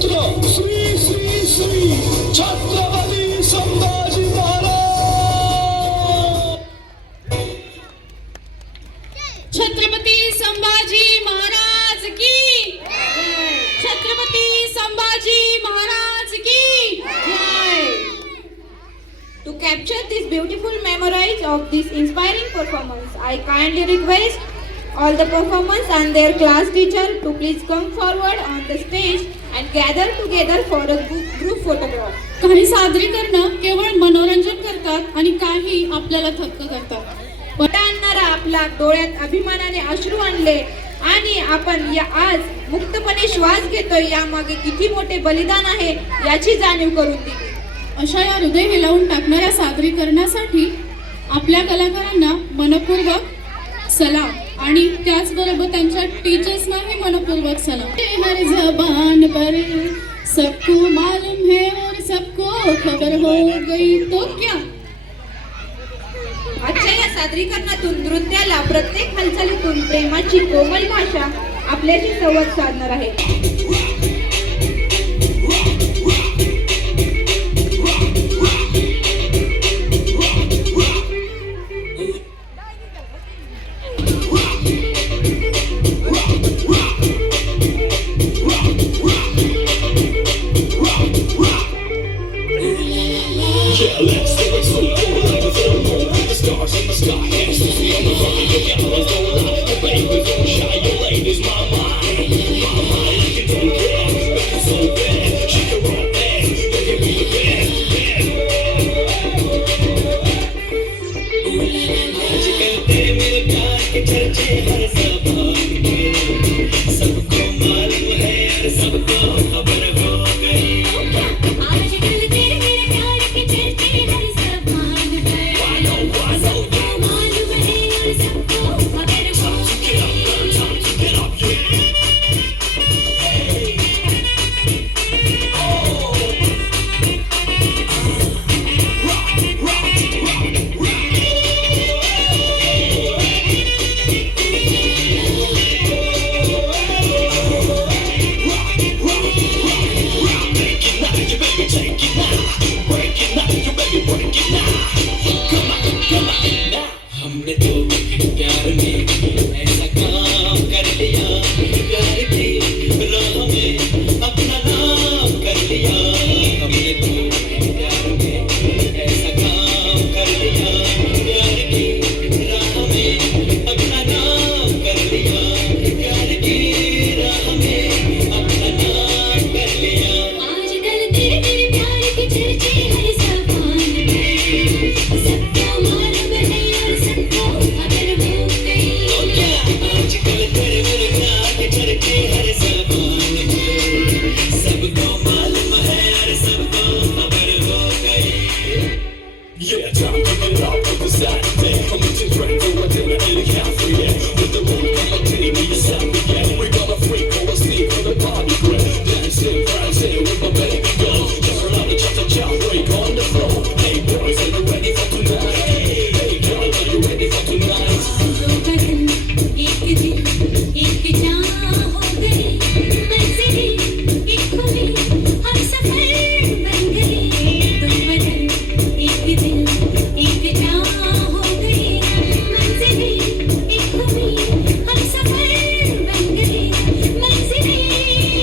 छत्र श्री श्री श्री छत्रपती संभाजी महाराज. छत्रपती संभाजी महाराज की, छत्रपती संभाजी महाराज की. To capture this beautiful memories of this inspiring performance, I kindly request all the performers and their class teacher to please come forward on the stage and gather together for a group photograph. काही सादरीकरण केवळ मनोरंजन करतात आणि काही आपल्याला थक्क करतात. मोठा आणणारा आपला डोळ्यात अभिमानाने अश्रू आणले आणि आपण या आज मुक्तपणे श्वास घेतोय, यामागे किती मोठे बलिदान आहे याची जाणीव करून दिली. अशा या हृदय हेलावून टाकणाऱ्या सादरीकरणासाठी आपल्या कलाकारांना मनपूर्वक सलाम आणि त्याचबरोबर त्यांच्या टीचर्सनाही मनपूर्वक सलाम. हर जबान पर सबको मालूम है और सबको खबर हो गई तो क्या. आजच्या या सादरीकरणातून नृत्याला प्रत्येक हालचालीतून प्रेमाची कोमल भाषा आपल्याशी संवाद साधणार आहे. Yeah, let's take it so cool like a film. The stars in the sky, yes, to see on the rocket. The cameras don't lie, the baby don't shy. Your lady's my mind, like it don't care. It's so bad, she can run fast. They give me the best. आज कहते मेरे प्यार के चर्चे हर ज़बान पे, सबको मालूम है और सबको खबर हो गई. हमने तो प्यार में ऐसा काम कर लिया, प्यार की राह में अपना नाम कर लिया. हमने तो प्यार में ऐसा काम कर लिया, प्यार की राह में अपना नाम कर लिया, प्यार की राह में अपना नाम कर लिया. आजकल तेरे मेरे प्यार के चर्चे हर ज़बान पे, सबको मालूम है और सबको खबर हो गई. आजकल तेरे मेरे प्यार के चर्चे हर ज़बान पे, सबको मालूम है और सबको खबर हो गई. Yeah, time to get up with the Saturday. I'm meeting friends over dinner in the cafe, yeah. With the moon, come on, take me a selfie, yeah. We gonna freak over sneak on the party grill. Dancing, prancing with my baby girl. Just around the cha-cha-cha, break on the floor. Hey boys, are you ready for tonight? Hey girls, are you ready for tonight? एक दिन एक जान हो गई, मंजिल एक खुली, हम सफर बन गए. दो बदन एक दिन एक जान हो गई, मंजिल एक खुली, हम सफर बन गए. मंजिल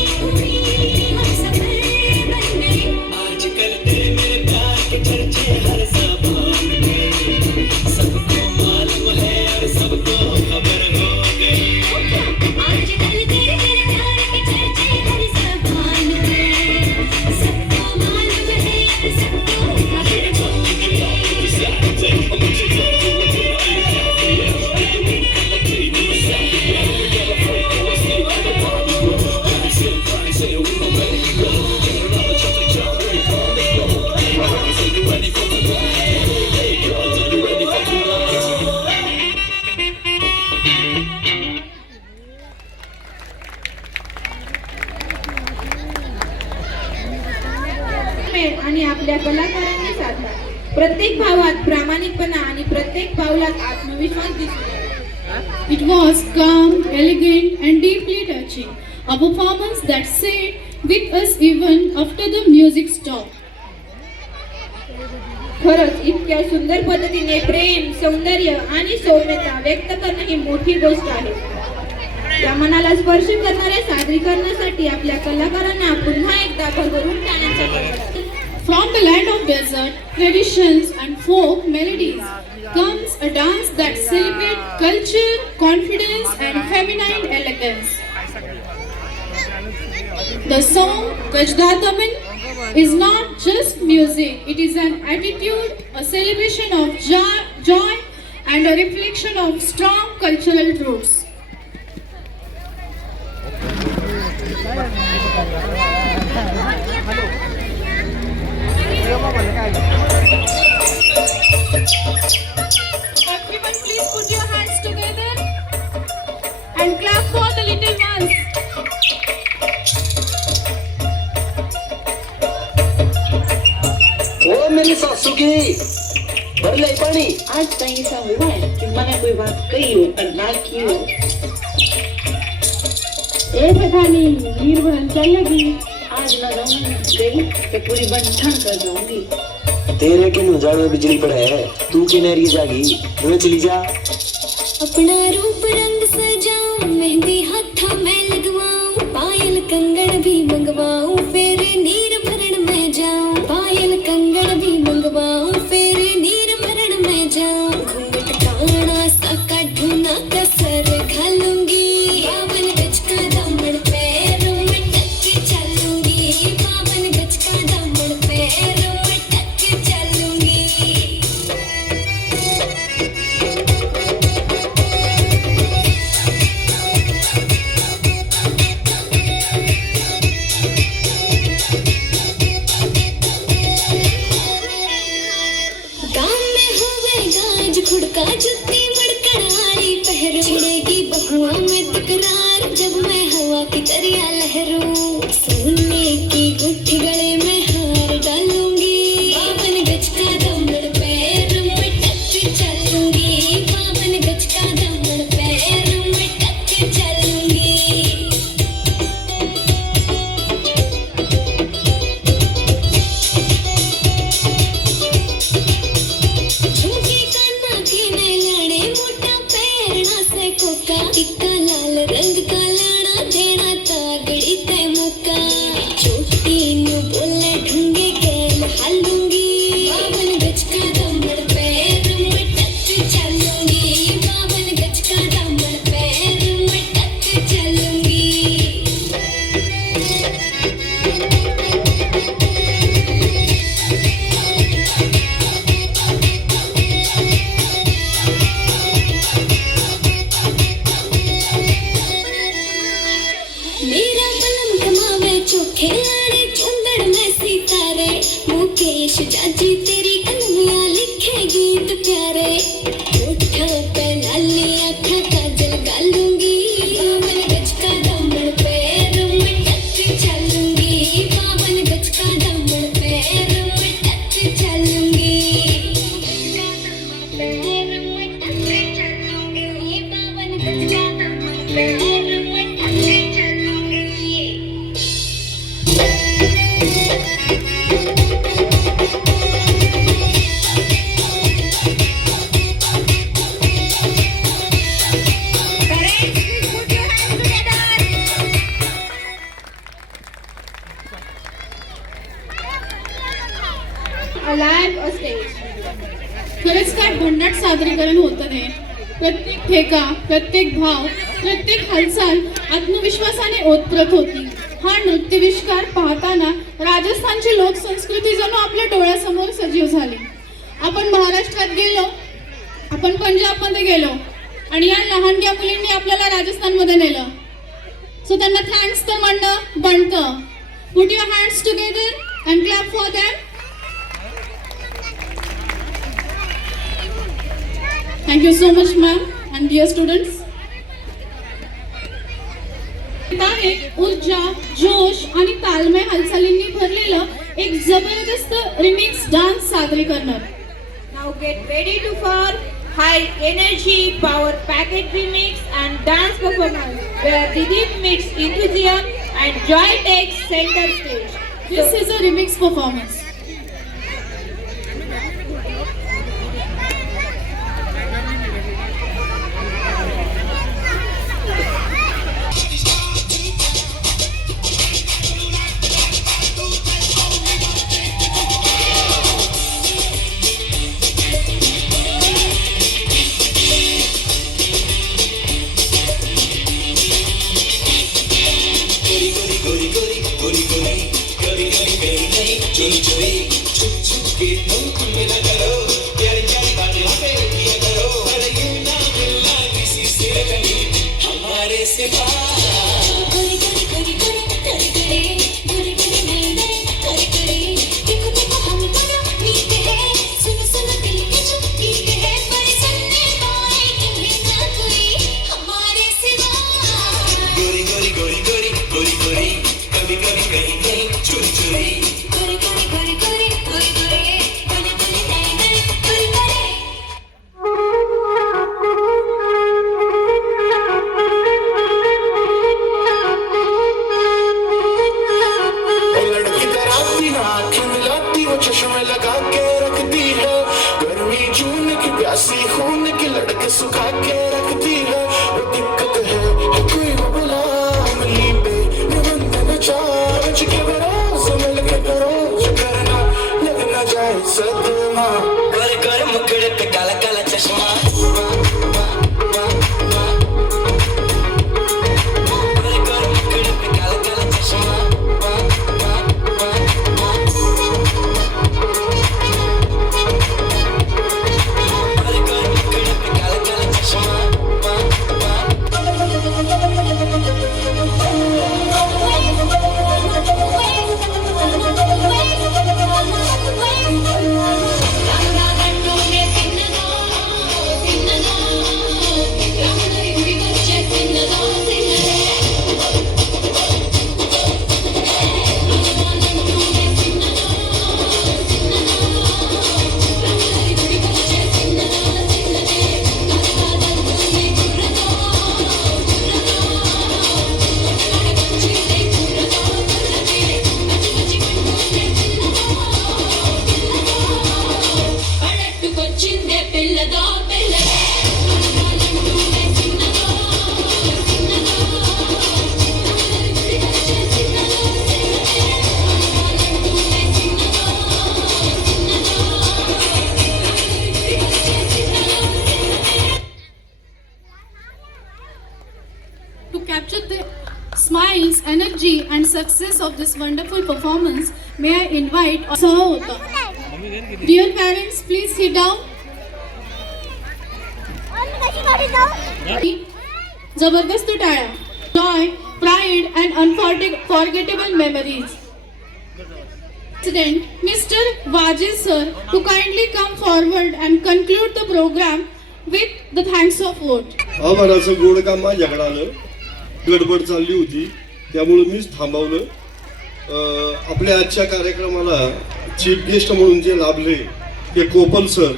एक खुली, हम सफर बन गए. आजकल तेरे मेरे प्यार के चर्चे हर ज़बान पे, सबको मालूम है और सबको खबर हो गई. आजकल तेरे मेरे प्यार के चर्चे हर ज़बान पे, सबको मालूम है और सबको खबर हो गई. Saturday, I'm meeting friends over dinner in the cafe, yeah. With the moon, come on, take me a selfie, yeah. We gonna freak over sneak on the party grill. Dancing, prancing with my baby girl. Just around the cha-cha-cha, break on the floor. Hey boys, are you ready for tonight? Hey girls, are you ready for tonight? आणि आपल्या कलाकारांनी साधला. प्रत्येक भावात प्रामाणिकपणा आणि प्रत्येक पावलात आत्मविश्वास दिसतो. It was calm, elegant and deeply touching. A performance that said with us even after the music stopped. खरंच इतक्या सुंदर पद्धतीने प्रेम सौंदर्य आणि सौम्यता व्यक्त करणं ही मोठी गोष्ट आहे. त्या मनाला स्पर्श करणाऱ्या सादरीकरणासाठी आपल्या कलाकारांना पुन्हा एकदा भरभरून टाळ्यांचा कडकडाट. From the land of desert, traditions and folk melodies comes a dance that celebrates culture, confidence and feminine elegance. The song Gajda Daman is not just music, it is an attitude, a celebration of joy and a reflection of strong cultural roots. Everyone please put your hands together and clap for the little ones. ओ मेरी सासू की भर ले पानी. आज तई सा हुआ है कि मैंने कोई बात कही हो और ना की हो. ए पठानी नीर भरन चलेगी. आज ना जाऊंगी तो पूरी बंठन कर जाऊंगी. तेरे के नुजाड़ में बिजली पड़ा है, तू की नहरी जागी, तुम्हें चली जा. अपना रूप रंग सजाऊं, मेहंदी हाथा मैं लगवाऊं, पायल कंगन भी मंगवाऊं, फिर नीर भरण में जाऊं. पायल कंगन भी मंगवाऊं, फिर नीर भरण में जाऊं. घूंघट काना सा काढूना कसर घालूंगी. बावन गज का दामन पैरों में टक चलूंगी. बावन गज का दामन पैरों में टक चलूंगी. गाँव में होवेगा आज खुड़का जुत्ती मड़कड़ाई पहरो. छिड़ेगी बहुआ में तकरार जब मैं हवा की दरिया लहरूं. सोने की गुट्ठी गले में हार डालूंगी. बावन गज का दामन पैरों में टक चलूंगी. बावन गज का दामन पैरों में टक चलूंगी. झुमके कान्हा के नैलाने मोटा पैरना से कोका. टिक्का लाल रंग का लाना देना तागड़ी ते मुका. छोटी नु बोले ढूंगे गैल हालूंगी. बावन गज का दामन पैरों में टक चलूंगी. बावन गज का दामन पैरों में टक चलूंगी. मेरा बलम कमावे चोखे लाड़े चंदड़ में सितारे. मुकेश जाजी तेरी कलमियां लिखे गीत प्यारे. होठा पे लाली आँखा काजल गालूंगी. बावन गज का दामन पैरों में टक चलूंगी. बावन गज का दामन पैरों में टक चलूंगी. पैरों में टक चलूंगी. बावन गज का दामन पैरों में टक चलूंगी. Alive a stage. खरंच काय भन्नाट सादरीकरण होतं ते. प्रत्येक ठेका, प्रत्येक भाव, प्रत्येक हालचाल आत्मविश्वासाने ओतप्रत होती. हा नृत्यविष्कार पाहताना राजस्थानची लोकसंस्कृती जणू आपल्या डोळ्यासमोर सजीव झाली. आपण महाराष्ट्रात गेलो, आपण पंजाबमध्ये गेलो आणि या लहानग्या मुलींनी आपल्याला राजस्थानमध्ये नेलं. सो त्यांना थँक्स तर म्हणणं बनतं. Put your hands together and clap for them. Thank you so much, ma'am, and dear students. आहे ऊर्जा, जोश आणि तालमय हालचालींनी भरलेलं एक जबरदस्त रिमिक्स डान्स सादरीकरण. Now get ready for high energy power packed remix and dance performance where rhythm meets enthusiasm and Joy takes center stage. This is a remix performance. चश्मे लगा के रखती है, गर्मी जून की प्यासी खून की लड़के सुखा के रखती है। वो दिक्कत है कोई बबला अमली पे निबंधन चार्ज के बरोस मिल के दरोज करना लग ना जाए सदमा। कर कर मुखड़े पे काला काला चश्मा, To capture the smiles, energy and success of this wonderful performance, may I invite Sahota. Dear parents, please sit down. जबरदस्त टाळ्या. Joy, pride and unforgettable memories. President Mr. Vaje sir to kindly come forward and conclude the program with the thanks of vote. आभाराचं गोड काम माझ्याकडे आलं, गडबड चालली होती त्यामुळे मीच थांबवलं. आपल्या आजच्या कार्यक्रमाला चीफ गेस्ट म्हणून जे लाभले ते कोपल सर,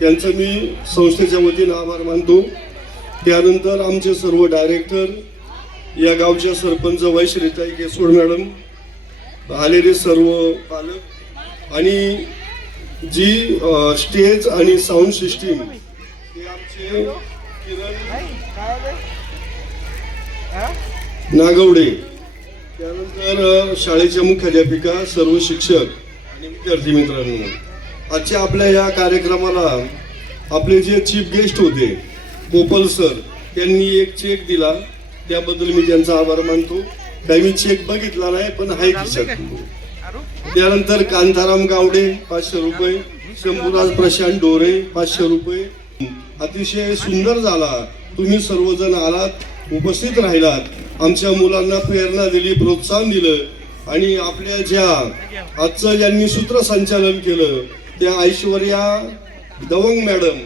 त्यांचं मी संस्थेच्या वतीनं आभार मानतो. त्यानंतर आमचे सर्व डायरेक्टर, या गावच्या सरपंच वैश्रीताई केसोड मॅडम, आलेले सर्व पालक आणि जी स्टेज आणि साऊंड सिस्टीम ते आमचे नागवडे, त्यानंतर शाळेच्या मुख्याध्यापिका, सर्व शिक्षक आणि विद्यार्थी मित्रांनो, आजच्या आपल्या या कार्यक्रमाला आपले जे चीफ गेस्ट होते कोपल सर, त्यांनी एक चेक दिला, त्याबद्दल मी त्यांचा आभार मानतो. काही मी चेक बघितला नाही पण आहे खिशात. त्यानंतर कांताराम गावडे 500 रुपये, शंभूराज प्रशांत डोरे 500 रुपये. अतिशय सुंदर झाला, तुम्ही सर्वजण आलात, उपस्थित राहिलात, आमच्या मुलांना प्रेरणा दिली, प्रोत्साहन दिलं आणि आपल्या ज्या आजचं ज्यांनी सूत्रसंचालन केलं त्या ऐश्वर्या दवंग मॅडम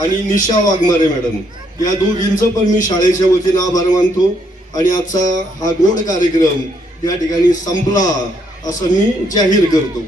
आणि निशा वाघमारे मॅडम, या दोघींचं पण मी शाळेच्या वतीनं आभार मानतो. आणि आजचा हा गोड कार्यक्रम या ठिकाणी संपला असं मी जाहीर करतो.